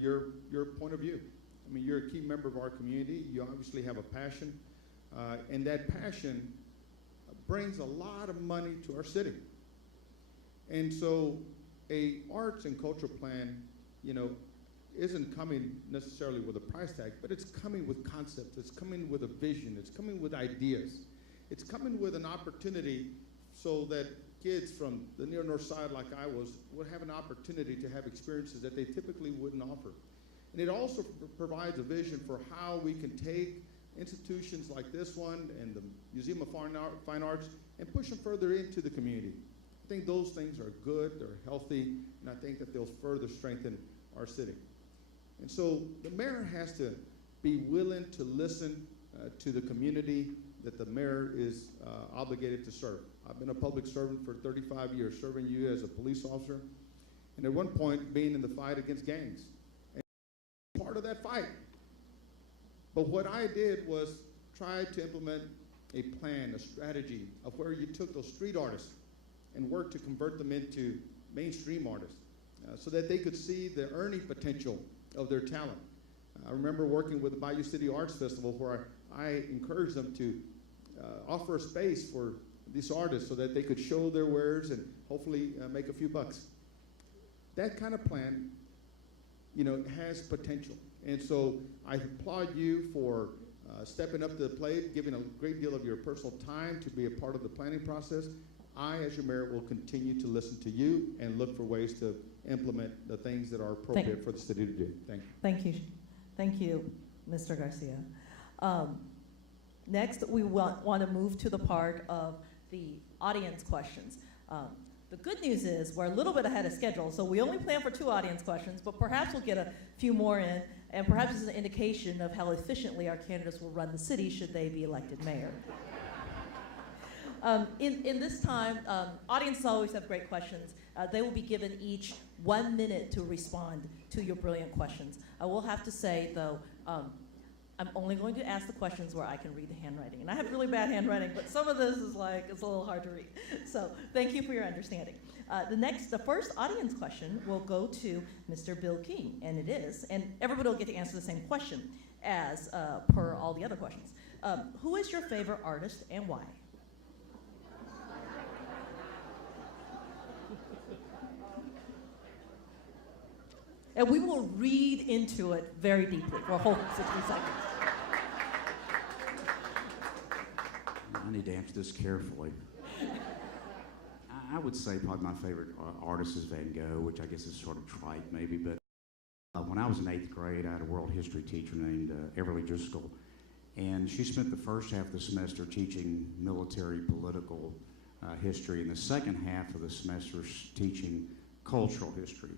your point of view. I mean, you're a key member of our community. You obviously have a passion, and that passion brings a lot of money to our city. And so a arts and cultural plan, you know, isn't coming necessarily with a price tag, but it's coming with concepts, it's coming with a vision, it's coming with ideas. It's coming with an opportunity so that kids from the near north side, like I was, would have an opportunity to have experiences that they typically wouldn't offer. And it also provides a vision for how we can take institutions like this one and the Museum of Fine Arts and push them further into the community. I think those things are good, they're healthy, and I think that they'll further strengthen our city. And so the mayor has to be willing to listen to the community that the mayor is obligated to serve. I've been a public servant for 35 years, serving you as a police officer, and at one point being in the fight against gangs. And part of that fight. But what I did was try to implement a plan, a strategy of where you took those street artists and worked to convert them into mainstream artists so that they could see the earning potential of their talent. I remember working with the Bayou City Arts Festival, where I encouraged them to offer a space for these artists so that they could show their wares and hopefully make a few bucks. That kind of plan, you know, has potential. And so I applaud you for stepping up to the plate, giving a great deal of your personal time to be a part of the planning process. I, as your mayor, will continue to listen to you and look for ways to implement the things that are appropriate for the city to do. Thank you. Thank you. Thank you, Mr. Garcia. Next, we want to move to the part of the audience questions. The good news is we're a little bit ahead of schedule, so we only plan for 2 audience questions, but perhaps we'll get a few more in, and perhaps it's an indication of how efficiently our candidates will run the city should they be elected mayor. In this time, audiences always have great questions. They will be given each 1 minute to respond to your brilliant questions. I will have to say, though, I'm only going to ask the questions where I can read the handwriting. And I have really bad handwriting, but some of this is like, it's a little hard to read. So thank you for your understanding. The first audience question will go to Mr. Bill King, and it is, and everybody will get to answer the same question as per all the other questions. Who is your favorite artist and why? And we will read into it very deeply for a whole 60 seconds. I need to answer this carefully. I would say probably my favorite artist is Van Gogh, which I guess is sort of trite maybe, but when I was in 8th grade, I had a world history teacher named Everly Driscoll, and she spent the first half of the semester teaching military political history, and the second half of the semester teaching cultural history.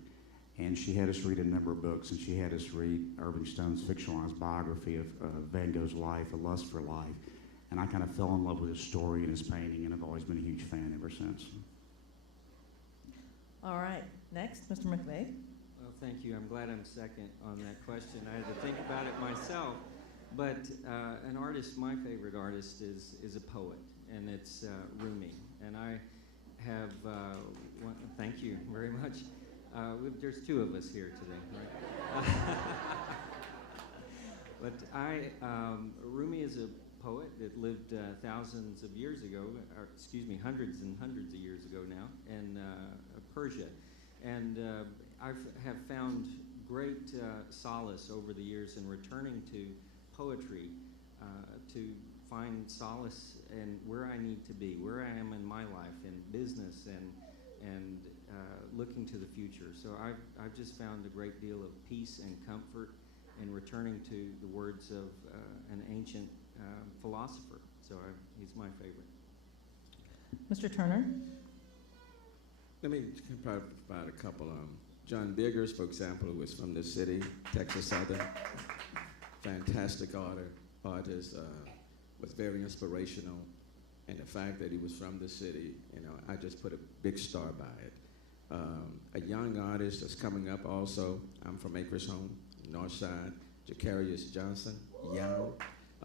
And she had us read a number of books, and she had us read Irving Stone's fictionalized biography of Van Gogh's life, A Lust for Life. And I kind of fell in love with his story and his painting, and I've always been a huge fan ever since. All right, next, Mr. McVeigh. Well, thank you. I'm glad I'm second on that question. I had to think about it myself. But an artist, my favorite artist, is a poet, and it's Rumi. And I have, thank you very much. There's two of us here today, right? But Rumi is a poet that lived thousands of years ago, or excuse me, hundreds and hundreds of years ago now, in Persia. And I have found great solace over the years in returning to poetry to find solace in where I need to be, where I am in my life, in business, and looking to the future. So I've just found a great deal of peace and comfort in returning to the words of an ancient philosopher. So he's my favorite. Mr. Turner? Let me provide a couple. John Biggers, for example, who was from this city, Texas Southern, fantastic artist, was very inspirational. And the fact that he was from the city, I just put a big star by it. A young artist that's coming up also, I'm from Acres Home, North Side, Jacarius Johnson, young,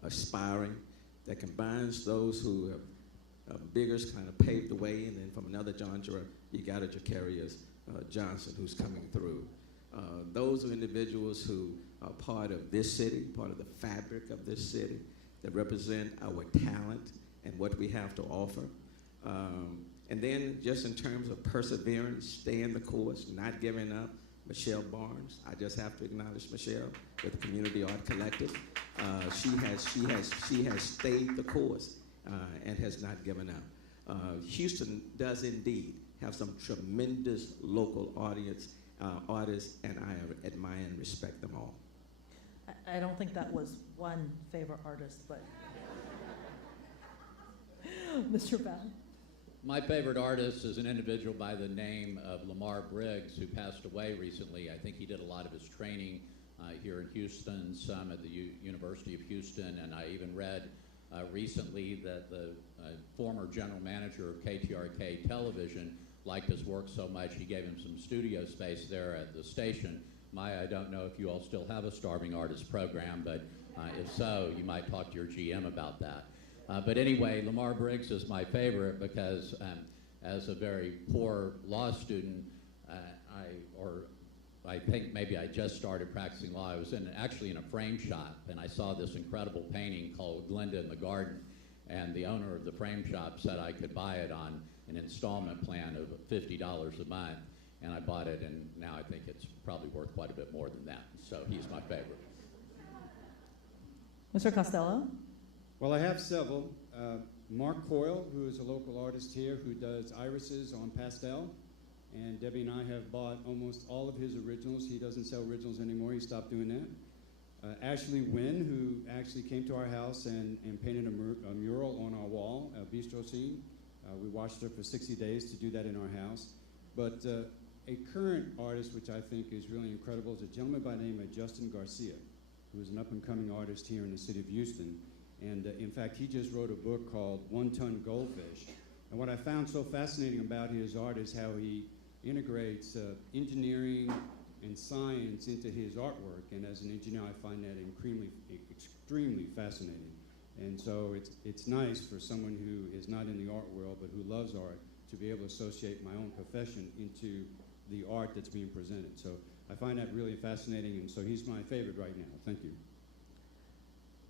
aspiring, that combines those who have Biggers kind of paved the way, and then from another genre, you got a Jacarius Johnson who's coming through. Those are individuals who are part of this city, part of the fabric of this city, that represent our talent and what we have to offer. And then just in terms of perseverance, staying the course, not giving up, Michelle Barnes. I just have to acknowledge Michelle with the Community Art Collective. She has stayed the course and has not given up. Houston does indeed have some tremendous local artists, and I admire and respect them all. I don't think that was one favorite artist, but Mr. Bell. My favorite artist is an individual by the name of Lamar Briggs, who passed away recently. I think he did a lot of his training here in Houston, some at the University of Houston, and I even read recently that the former general manager of KTRK Television liked his work so much he gave him some studio space there at the station. Maya, I don't know if you all still have a Starving Artist program, but if so, you might talk to your GM about that. But anyway, Lamar Briggs is my favorite because as a very poor law student, I think maybe I just started practicing law. I was actually in a frame shop, and I saw this incredible painting called Glinda in the Garden, and the owner of the frame shop said I could buy it on an installment plan of $50 a month, and I bought it, and now I think it's probably worth quite a bit more than that. So he's my favorite. Mr. Costello? Well, I have several. Mark Coyle, who is a local artist here who does irises on pastel. And Debbie and I have bought almost all of his originals. He doesn't sell originals anymore. He stopped doing that. Ashley Wynn, who actually came to our house and painted a mural on our wall, a bistro scene. We watched her for 60 days to do that in our house. But a current artist, which I think is really incredible, is a gentleman by the name of Justin Garcia, who is an up-and-coming artist here in the city of Houston. And in fact, he just wrote a book called One Ton Goldfish. And what I found so fascinating about his art is how he integrates engineering and science into his artwork. And as an engineer, I find that extremely fascinating. And so it's nice for someone who is not in the art world, but who loves art, to be able to associate my own profession into the art that's being presented. So I find that really fascinating, and so he's my favorite right now. Thank you.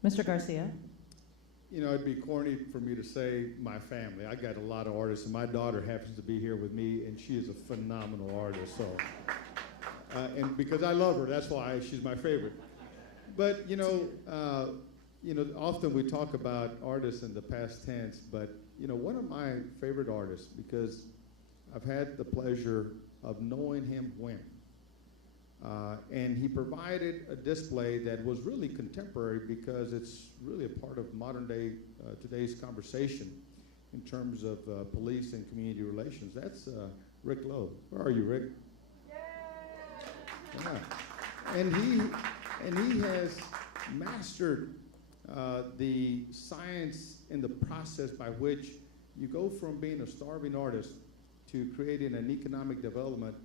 Mr. Garcia? You know, it'd be corny for me to say my family. I got a lot of artists, and my daughter happens to be here with me, and she is a phenomenal artist. So, and because I love her, that's why she's my favorite. But often we talk about artists in the past tense. But one of my favorite artists, because I've had the pleasure of knowing him when. And he provided a display that was really contemporary because it's really a part of modern day, today's conversation in terms of police and community relations. That's Rick Lowe. Where are you, Rick? Yeah. And he has mastered the science and the process by which you go from being a starving artist to creating an economic development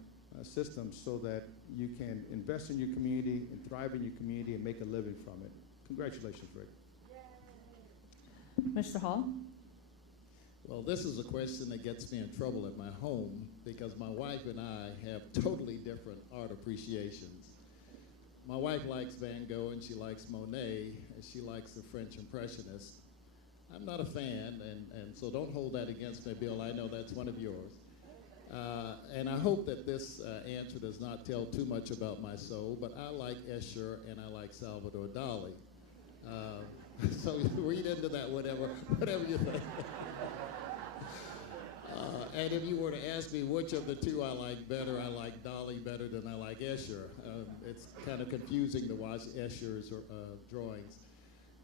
system so that you can invest in your community and thrive in your community and make a living from it. Congratulations, Rick. Mr. Hall? Well, this is a question that gets me in trouble at my home because my wife and I have totally different art appreciations. My wife likes Van Gogh and she likes Monet and she likes the French Impressionists. I'm not a fan, and so don't hold that against me, Bill. I know that's one of yours. And I hope that this answer does not tell too much about my soul, but I like Escher and I like Salvador Dali. So read into that whatever you think. And if you were to ask me which of the two I like better, I like Dali better than I like Escher. It's kind of confusing to watch Escher's drawings.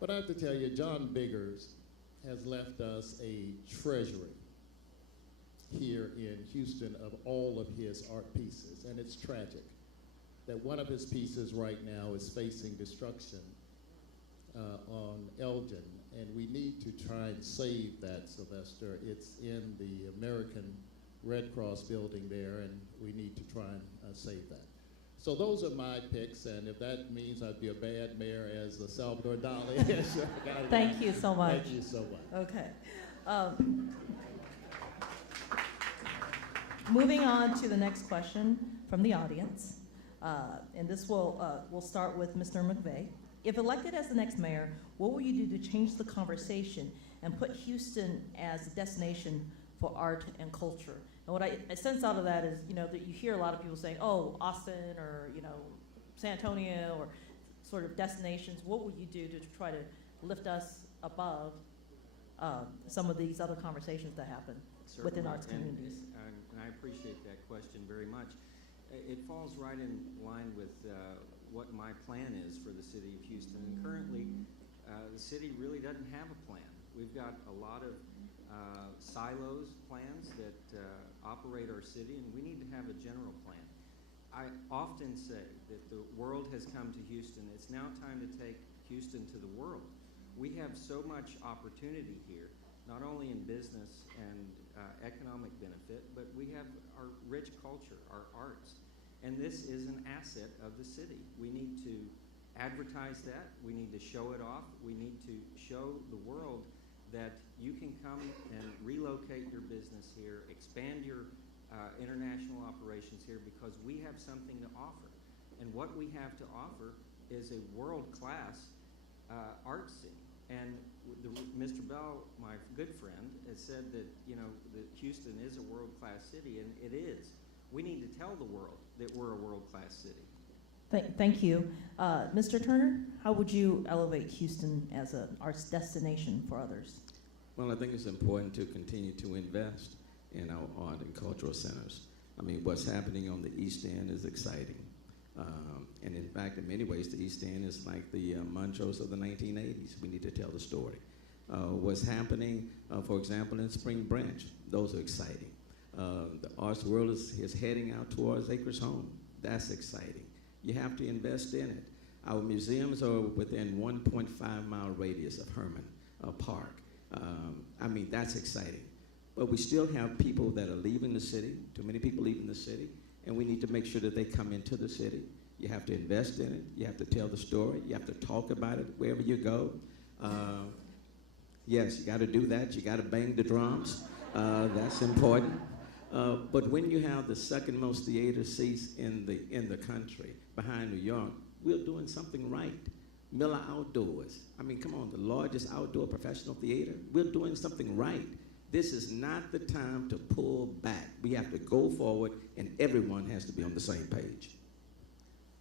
But I have to tell you, John Biggers has left us a treasury here in Houston of all of his art pieces, and it's tragic that one of his pieces right now is facing destruction on Elgin, and we need to try and save that, Sylvester. It's in the American Red Cross building there, and we need to try and save that. So those are my picks, and if that means I'd be a bad mayor as Salvador Dali. Thank you so much. Thank you so much. Okay. Moving on to the next question from the audience, and this we'll start with Mr. McVeigh. If elected as the next mayor, what will you do to change the conversation and put Houston as a destination for art and culture? And what I sense out of that is, that you hear a lot of people saying, oh, Austin or, San Antonio or sort of destinations. What will you do to try to lift us above some of these other conversations that happen within arts communities? And I appreciate that question very much. It falls right in line with what my plan is for the city of Houston. And currently, the city really doesn't have a plan. We've got a lot of silos plans that operate our city, and we need to have a general plan. I often say that the world has come to Houston. It's now time to take Houston to the world. We have so much opportunity here, not only in business and economic benefit, but we have our rich culture, our arts. And this is an asset of the city. We need to advertise that. We need to show it off. We need to show the world that you can come and relocate your business here, expand your international operations here, because we have something to offer. And what we have to offer is a world-class art scene. And Mr. Bell, my good friend, has said that, that Houston is a world-class city, and it is. We need to tell the world that we're a world-class city. Thank you. Mr. Turner, how would you elevate Houston as an arts destination for others? Well, I think it's important to continue to invest in our art and cultural centers. I mean, what's happening on the East End is exciting. And in fact, in many ways, the East End is like the Montrose of the 1980s. We need to tell the story. What's happening, for example, in Spring Branch, those are exciting. The arts world is heading out towards Acres Home. That's exciting. You have to invest in it. Our museums are within 1.5-mile radius of Herman Park. I mean, that's exciting. But we still have people that are leaving the city, too many people leaving the city, and we need to make sure that they come into the city. You have to invest in it. You have to tell the story. You have to talk about it wherever you go. Yes, you got to do that. You got to bang the drums. That's important. But when you have the second most theater seats in the country behind New York, we're doing something right. Miller Outdoors. I mean, come on, the largest outdoor professional theater. We're doing something right. This is not the time to pull back. We have to go forward, and everyone has to be on the same page.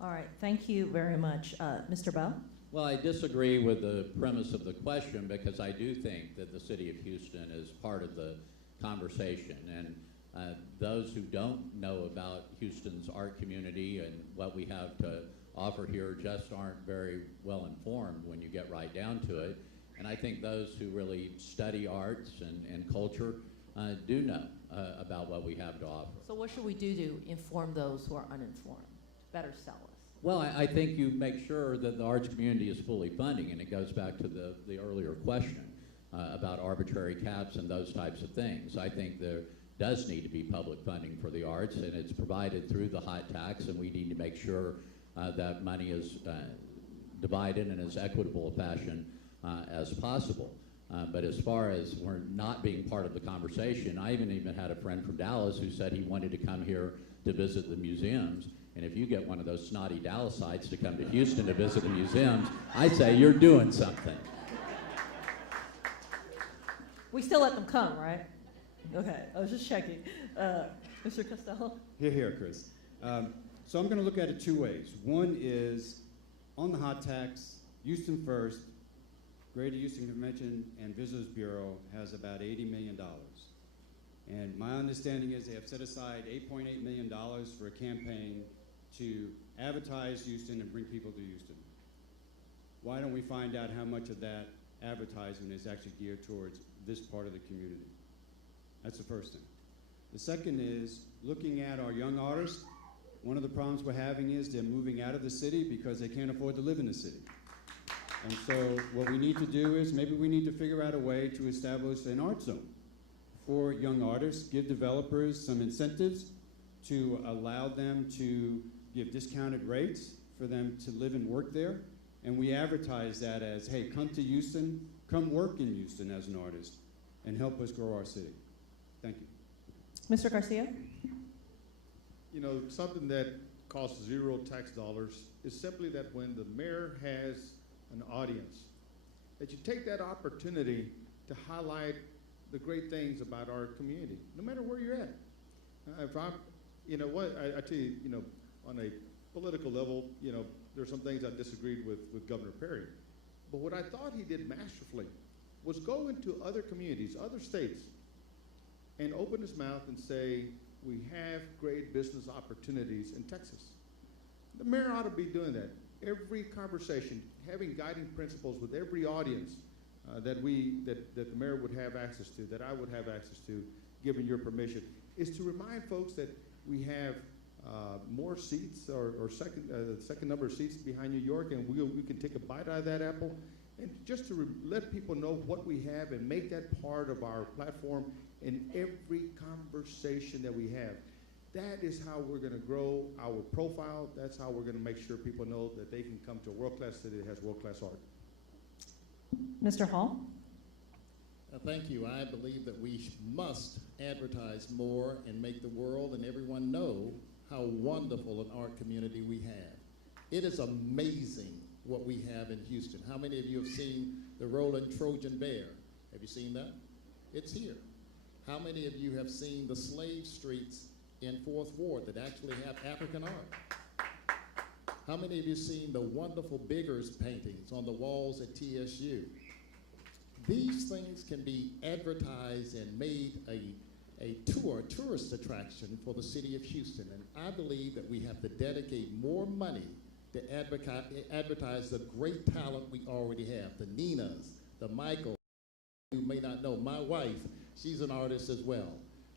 All right, thank you very much. Mr. Bell? Well, I disagree with the premise of the question because I do think that the city of Houston is part of the conversation. And those who don't know about Houston's art community and what we have to offer here just aren't very well informed when you get right down to it. And I think those who really study arts and culture do know about what we have to offer. So what should we do to inform those who are uninformed? Better sell us. Well, I think you make sure that the arts community is fully funding, and it goes back to the earlier question about arbitrary caps and those types of things. I think there does need to be public funding for the arts, and it's provided through the hot tax, and we need to make sure that money is divided in as equitable a fashion as possible. But as far as we're not being part of the conversation, I even had a friend from Dallas who said he wanted to come here to visit the museums. And if you get one of those snotty Dallasites to come to Houston to visit the museums, I say you're doing something. We still let them come, right? Okay, I was just checking. Mr. Costello? Here, Chris. So I'm going to look at it two ways. One is on the hot tax, Houston First, Greater Houston Convention and Visitors Bureau has about $80 million. And my understanding is they have set aside $8.8 million for a campaign to advertise Houston and bring people to Houston. Why don't we find out how much of that advertisement is actually geared towards this part of the community? That's the first thing. The second is looking at our young artists. One of the problems we're having is they're moving out of the city because they can't afford to live in the city. And so what we need to do is maybe we need to figure out a way to establish an art zone for young artists, give developers some incentives to allow them to give discounted rates for them to live and work there. And we advertise that as, hey, come to Houston, come work in Houston as an artist, and help us grow our city. Thank you. Mr. Garcia? You know, something that costs zero tax dollars is simply that when the mayor has an audience, that you take that opportunity to highlight the great things about our community, no matter where you're at. If I'm, you know what, I tell you, you know, on a political level, you know, there's some things I disagreed with Governor Perry. But what I thought he did masterfully was go into other communities, other states, and open his mouth and say, we have great business opportunities in Texas. The mayor ought to be doing that. Every conversation, having guiding principles with every audience that the mayor would have access to, that I would have access to, given your permission, is to remind folks that we have more seats or second number of seats behind New York, and we can take a bite out of that apple, and just to let people know what we have and make that part of our platform in every conversation that we have. That is how we're going to grow our profile. That's how we're going to make sure people know that they can come to a world-class city that has world-class art. Mr. Hall? Thank you. I believe that we must advertise more and make the world and everyone know how wonderful an art community we have. It is amazing what we have in Houston. How many of you have seen the Rolling Trojan Bear? Have you seen that? It's here. How many of you have seen the slave streets in 4th Ward that actually have African art? How many of you have seen the wonderful Biggers paintings on the walls at TSU? These things can be advertised and made a tourist attraction for the city of Houston. And I believe that we have to dedicate more money to advertise the great talent we already have. The Ninas, the Michael, you may not know, my wife, she's an artist as well.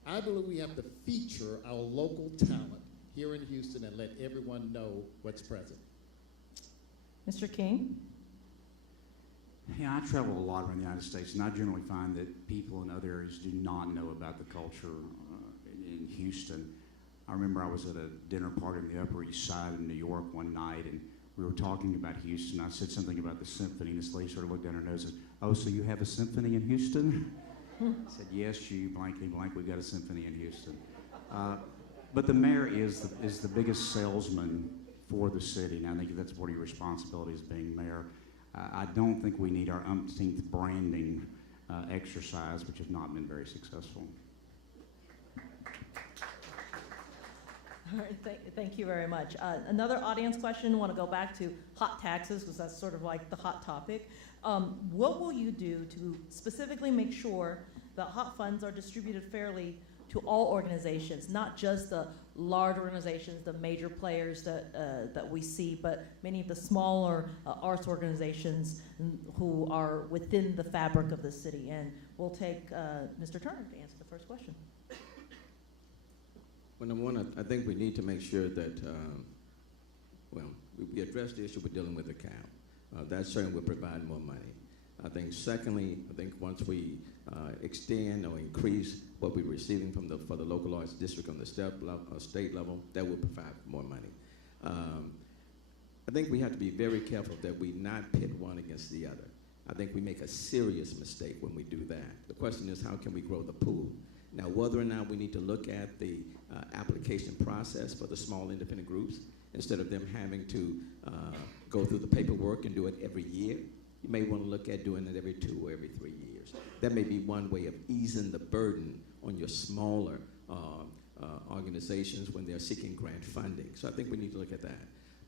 I believe we have to feature our local talent here in Houston and let everyone know what's present. Mr. King? Yeah, I travel a lot around the United States, and I generally find that people in other areas do not know about the culture in Houston. I remember I was at a dinner party on the Upper East Side in New York one night, and we were talking about Houston. I said something about the symphony, and this lady sort of looked down her nose and said, "Oh, so you have a symphony in Houston?" I said, "Yes, you blankly blank, we got a symphony in Houston." But the mayor is the biggest salesman for the city, and I think that's part of your responsibility as being mayor. I don't think we need our umpteenth branding exercise, which have not been very successful. All right, thank you very much. Another audience question, I want to go back to hot taxes, because that's sort of like the hot topic. What will you do to specifically make sure that hot funds are distributed fairly to all organizations, not just the large organizations, the major players that we see, but many of the smaller arts organizations who are within the fabric of the city? And we'll take Mr. Turner to answer the first question. Well, number one, I think we need to make sure that, we address the issue we're dealing with the cap. That certainly will provide more money. I think secondly, once we extend or increase what we're receiving for the local arts district on the state level, that will provide more money. I think we have to be very careful that we not pit one against the other. I think we make a serious mistake when we do that. The question is, how can we grow the pool? Now, whether or not we need to look at the application process for the small independent groups, instead of them having to go through the paperwork and do it every year, you may want to look at doing it every 2 or every 3 years. That may be one way of easing the burden on your smaller organizations when they're seeking grant funding. So I think we need to look at that.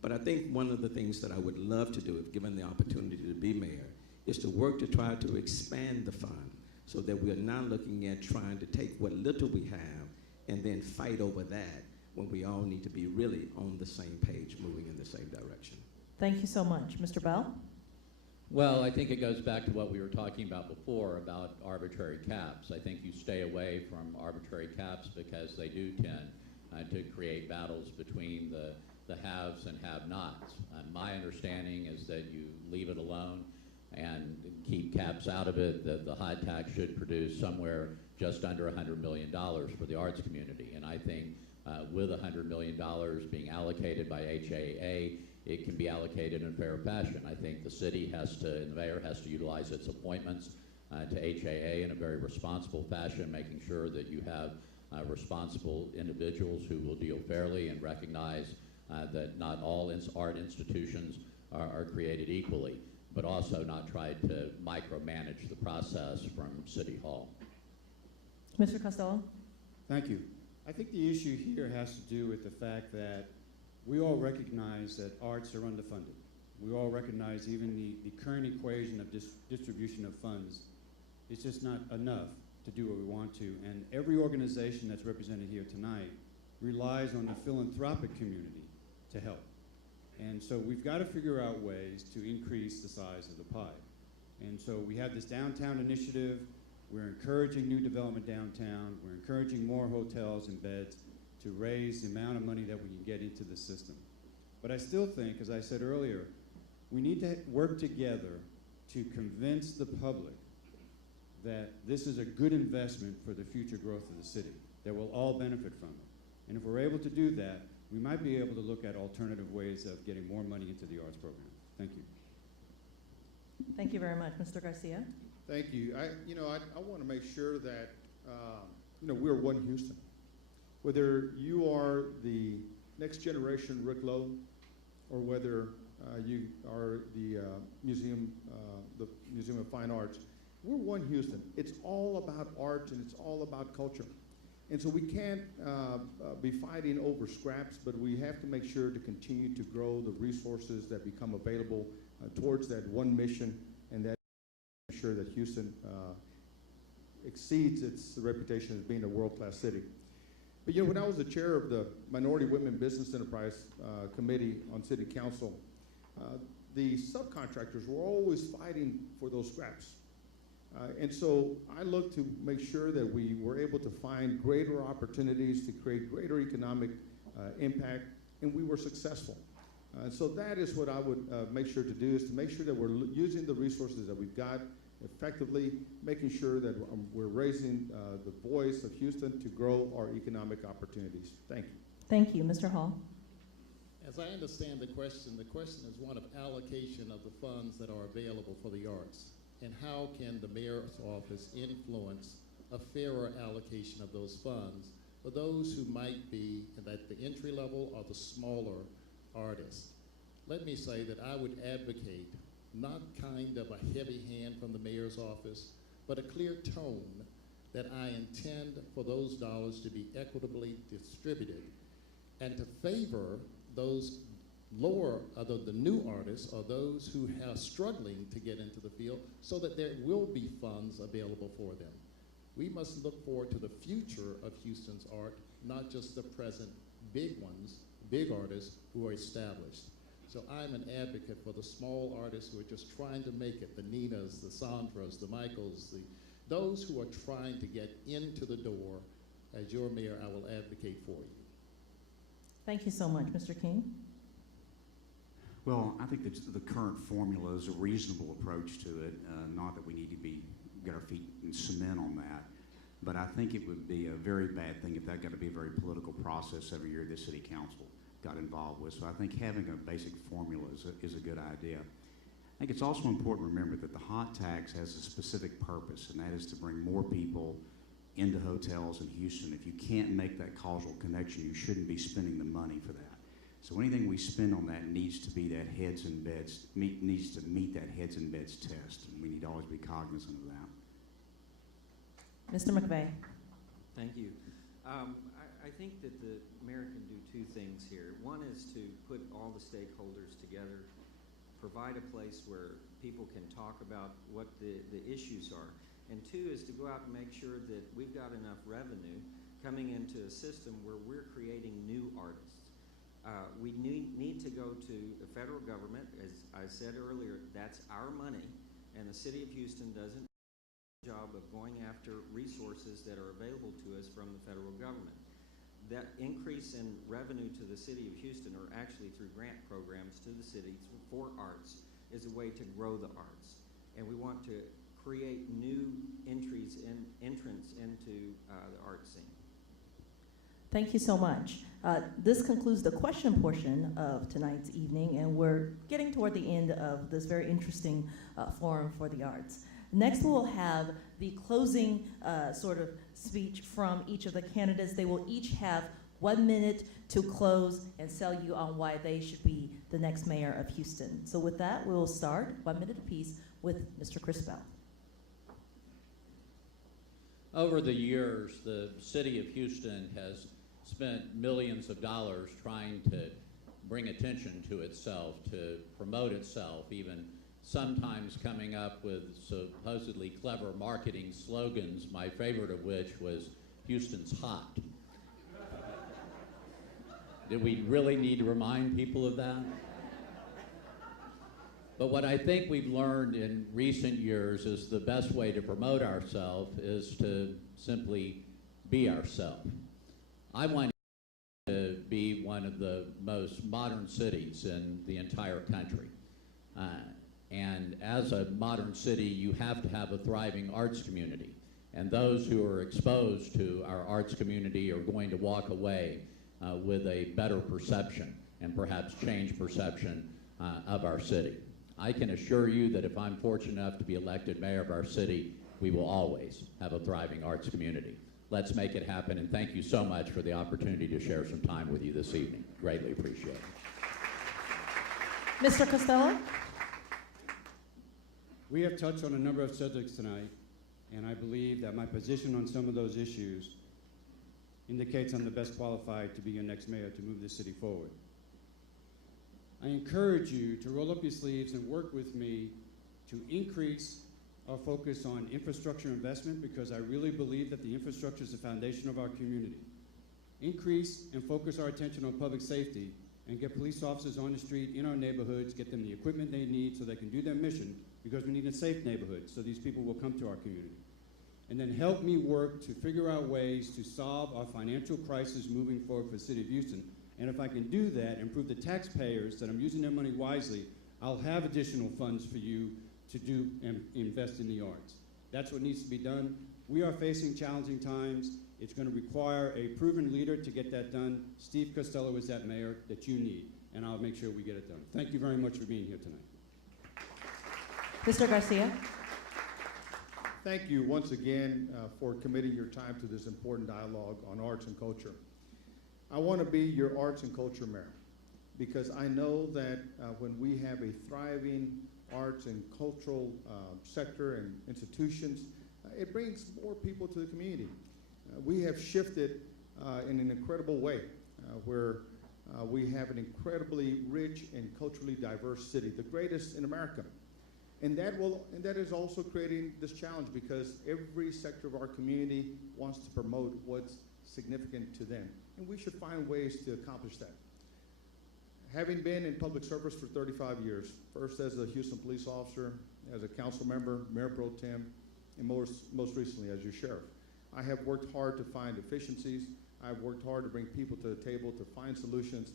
But I think one of the things that I would love to do, if given the opportunity to be mayor, is to work to try to expand the fund so that we're not looking at trying to take what little we have and then fight over that when we all need to be really on the same page, moving in the same direction. Thank you so much. Mr. Bell? Well, I think it goes back to what we were talking about before about arbitrary caps. I think you stay away from arbitrary caps because they do tend to create battles between the haves and have-nots. My understanding is that you leave it alone and keep caps out of it, that the high tax should produce somewhere just under $100 million for the arts community. And I think with $100 million being allocated by HAA, it can be allocated in a fair fashion. I think the city has to, and the mayor has to utilize its appointments to HAA in a very responsible fashion, making sure that you have responsible individuals who will deal fairly and recognize that not all art institutions are created equally, but also not try to micromanage the process from City Hall. Mr. Costello? Thank you. I think the issue here has to do with the fact that we all recognize that arts are underfunded. We all recognize even the current equation of distribution of funds is just not enough to do what we want to. And every organization that's represented here tonight relies on the philanthropic community to help. And so we've got to figure out ways to increase the size of the pie. And so we have this downtown initiative. We're encouraging new development downtown. We're encouraging more hotels and beds to raise the amount of money that we can get into the system. But I still think, as I said earlier, we need to work together to convince the public that this is a good investment for the future growth of the city, that we'll all benefit from it. And if we're able to do that, we might be able to look at alternative ways of getting more money into the arts program. Thank you. Thank you very much. Mr. Garcia? Thank you. I want to make sure that, we're one Houston. Whether you are the next generation Rick Lowe, or whether you are the Museum of Fine Arts, we're one Houston. It's all about art and it's all about culture. And so we can't be fighting over scraps, but we have to make sure to continue to grow the resources that become available towards that one mission, and that make sure that Houston exceeds its reputation as being a world-class city. But when I was the chair of the Minority Women Business Enterprise Committee on City Council, the subcontractors were always fighting for those scraps. And so I looked to make sure that we were able to find greater opportunities to create greater economic impact, and we were successful. So that is what I would make sure to do, is to make sure that we're using the resources that we've got effectively, making sure that we're raising the voice of Houston to grow our economic opportunities. Thank you. Thank you. Mr. Hall? As I understand the question is one of allocation of the funds that are available for the arts. And how can the mayor's office influence a fairer allocation of those funds for those who might be at the entry level or the smaller artists? Let me say that I would advocate not kind of a heavy hand from the mayor's office, but a clear tone that I intend for those dollars to be equitably distributed and to favor those lower, the new artists or those who are struggling to get into the field, so that there will be funds available for them. We must look forward to the future of Houston's art, not just the present big ones, big artists who are established. So I'm an advocate for the small artists who are just trying to make it, the Ninas, the Sandras, the Michaels, those who are trying to get into the door. As your mayor, I will advocate for you. Thank you so much. Mr. King? Well, I think that the current formula is a reasonable approach to it. Not that we need to get our feet in cement on that, but I think it would be a very bad thing if that got to be a very political process every year the city council got involved with. So I think having a basic formula is a good idea. think it's also important to remember that the hot tax has a specific purpose, and that is to bring more people into hotels in Houston. If you can't make that causal connection, you shouldn't be spending the money for that. So anything we spend on that needs to be that heads and beds, needs to meet that heads and beds test, and we need to always be cognizant of that. Mr. McVeigh. Thank you. I think that the mayor can do two things here. One is to put all the stakeholders together, provide a place where people can talk about what the issues are. And two is to go out and make sure that we've got enough revenue coming into a system where we're creating new artists. We need to go to the federal government. As I said earlier, that's our money, and the city of Houston doesn't do a job of going after resources that are available to us from the federal government. That increase in revenue to the city of Houston, or actually through grant programs to the city for arts, is a way to grow the arts. And we want to create new entrants into the art scene. Thank you so much. This concludes the question portion of tonight's evening, and we're getting toward the end of this very interesting forum for the arts. Next, we'll have the closing sort of speech from each of the candidates. They will each have 1 minute to close and sell you on why they should be the next mayor of Houston. So with that, we'll start 1 minute apiece with Mr. Chris Bell. Over the years, the city of Houston has spent millions of dollars trying to bring attention to itself, to promote itself, even sometimes coming up with supposedly clever marketing slogans, my favorite of which was, "Houston's hot." Did we really need to remind people of that? But what I think we've learned in recent years is the best way to promote ourselves is to simply be ourselves. I want to be one of the most modern cities in the entire country. And as a modern city, you have to have a thriving arts community. And those who are exposed to our arts community are going to walk away with a better perception and perhaps change perception of our city. I can assure you that if I'm fortunate enough to be elected mayor of our city, we will always have a thriving arts community. Let's make it happen, and thank you so much for the opportunity to share some time with you this evening. Greatly appreciate it. Mr. Costello? We have touched on a number of subjects tonight, and I believe that my position on some of those issues indicates I'm the best qualified to be your next mayor to move this city forward. I encourage you to roll up your sleeves and work with me to increase our focus on infrastructure investment, because I really believe that the infrastructure is the foundation of our community. Increase and focus our attention on public safety and get police officers on the street in our neighborhoods, get them the equipment they need so they can do their mission, because we need a safe neighborhood so these people will come to our community. And then help me work to figure out ways to solve our financial crisis moving forward for the city of Houston. And if I can do that and prove to taxpayers that I'm using their money wisely, I'll have additional funds for you to do and invest in the arts. That's what needs to be done. We are facing challenging times. It's going to require a proven leader to get that done. Steve Costello is that mayor that you need, and I'll make sure we get it done. Thank you very much for being here tonight. Mr. Garcia? Thank you once again for committing your time to this important dialogue on arts and culture. I want to be your arts and culture mayor, because I know that when we have a thriving arts and cultural sector and institutions, it brings more people to the community. We have shifted in an incredible way where we have an incredibly rich and culturally diverse city, the greatest in America. And that is also creating this challenge, because every sector of our community wants to promote what's significant to them. And we should find ways to accomplish that. Having been in public service for 35 years, first as a Houston police officer, as a council member, mayor pro tem, and most recently as your sheriff, I have worked hard to find efficiencies. I've worked hard to bring people to the table to find solutions.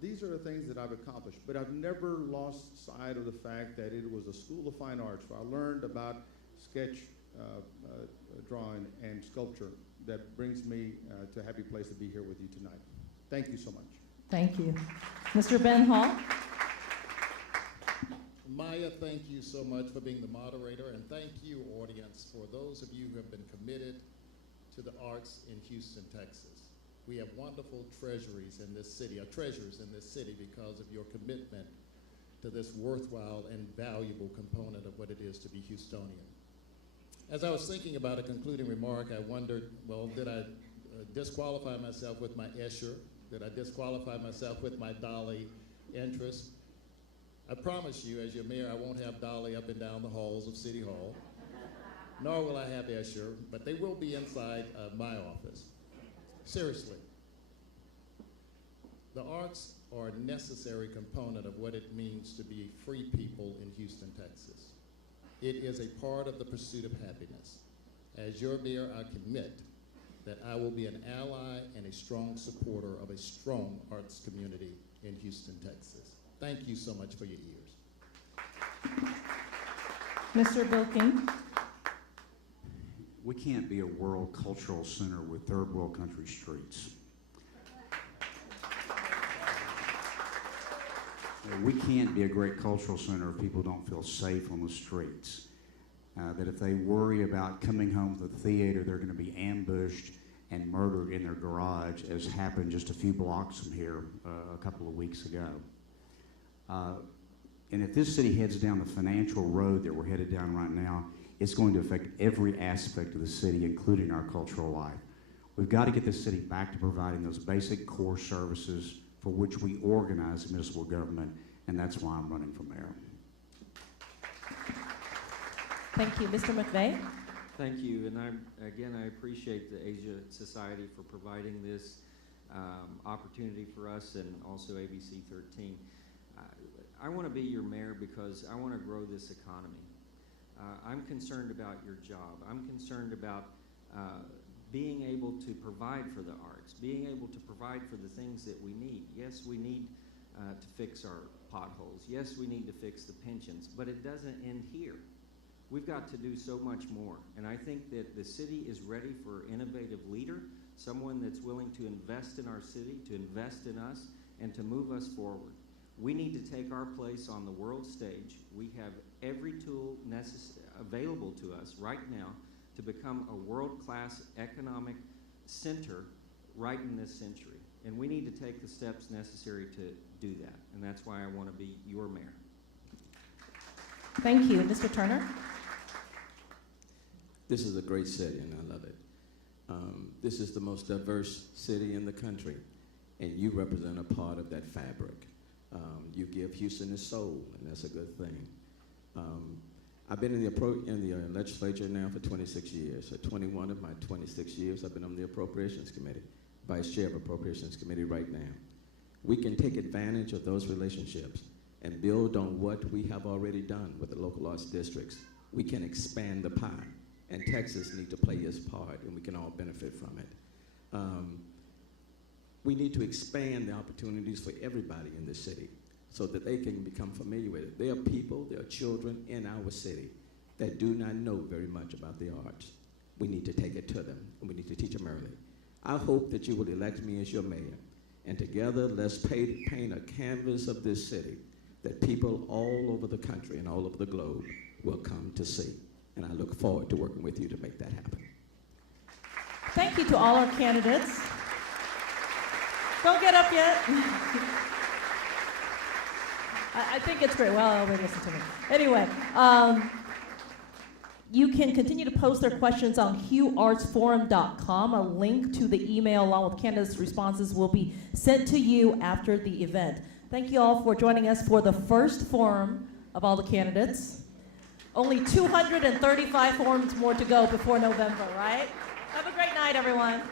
These are the things that I've accomplished, but I've never lost sight of the fact that it was a school of fine arts where I learned about sketch drawing and sculpture that brings me to a happy place to be here with you tonight. Thank you so much. Thank you. Mr. Ben Hall? Maya, thank you so much for being the moderator, and thank you, audience, for those of you who have been committed to the arts in Houston, Texas. We have wonderful treasuries in this city, treasures in this city because of your commitment to this worthwhile and valuable component of what it is to be Houstonian. As I was thinking about a concluding remark, I wondered, well, did I disqualify myself with my Escher? Did I disqualify myself with my Dolly interest? I promise you, as your mayor, I won't have Dolly up and down the halls of City Hall, nor will I have Escher, but they will be inside my office. Seriously, the arts are a necessary component of what it means to be free people in Houston, Texas. It is a part of the pursuit of happiness. As your mayor, I commit that I will be an ally and a strong supporter of a strong arts community in Houston, Texas. Thank you so much for your ears. Mr. Bill King. We can't be a world cultural center with third world country streets. We can't be a great cultural center if people don't feel safe on the streets. That if they worry about coming home from the theater, they're going to be ambushed and murdered in their garage, as happened just a few blocks from here a couple of weeks ago. And if this city heads down the financial road that we're headed down right now, it's going to affect every aspect of the city, including our cultural life. We've got to get the city back to providing those basic core services for which we organize municipal government, and that's why I'm running for mayor. Thank you. Mr. McVeigh. Thank you, and I appreciate the Asia Society for providing this opportunity for us, and also ABC 13. I want to be your mayor because I want to grow this economy. I'm concerned about your job. I'm concerned about being able to provide for the arts, being able to provide for the things that we need. Yes, we need to fix our potholes. Yes, we need to fix the pensions, but it doesn't end here. We've got to do so much more, and I think that the city is ready for an innovative leader, someone that's willing to invest in our city, to invest in us, and to move us forward. We need to take our place on the world stage. We have every tool available to us right now to become a world-class economic center right in this century. And we need to take the steps necessary to do that. And that's why I want to be your mayor. Thank you. Mr. Turner. This is a great city, and I love it. This is the most diverse city in the country, and you represent a part of that fabric. You give Houston its soul, and that's a good thing. I've been in the legislature now for 26 years. So 21 of my 26 years, I've been on the Appropriations Committee, Vice Chair of Appropriations Committee right now. We can take advantage of those relationships and build on what we have already done with the local arts districts. We can expand the pie, and Texas needs to play its part, and we can all benefit from it. We need to expand the opportunities for everybody in the city so that they can become familiar with it. There are people, there are children in our city that do not know very much about the arts. We need to take it to them, and we need to teach them early. I hope that you will elect me as your mayor, and together let's paint a canvas of this city that people all over the country and all over the globe will come to see. And I look forward to working with you to make that happen. Thank you to all our candidates. Don't get up yet. I think it's great. Well, wait, listen to me. Anyway, you can continue to post their questions on hughArtsForum.com. A link to the email along with candidates' responses will be sent to you after the event. Thank you all for joining us for the first forum of all the candidates. Only 235 forums more to go before November, right? Have a great night, everyone.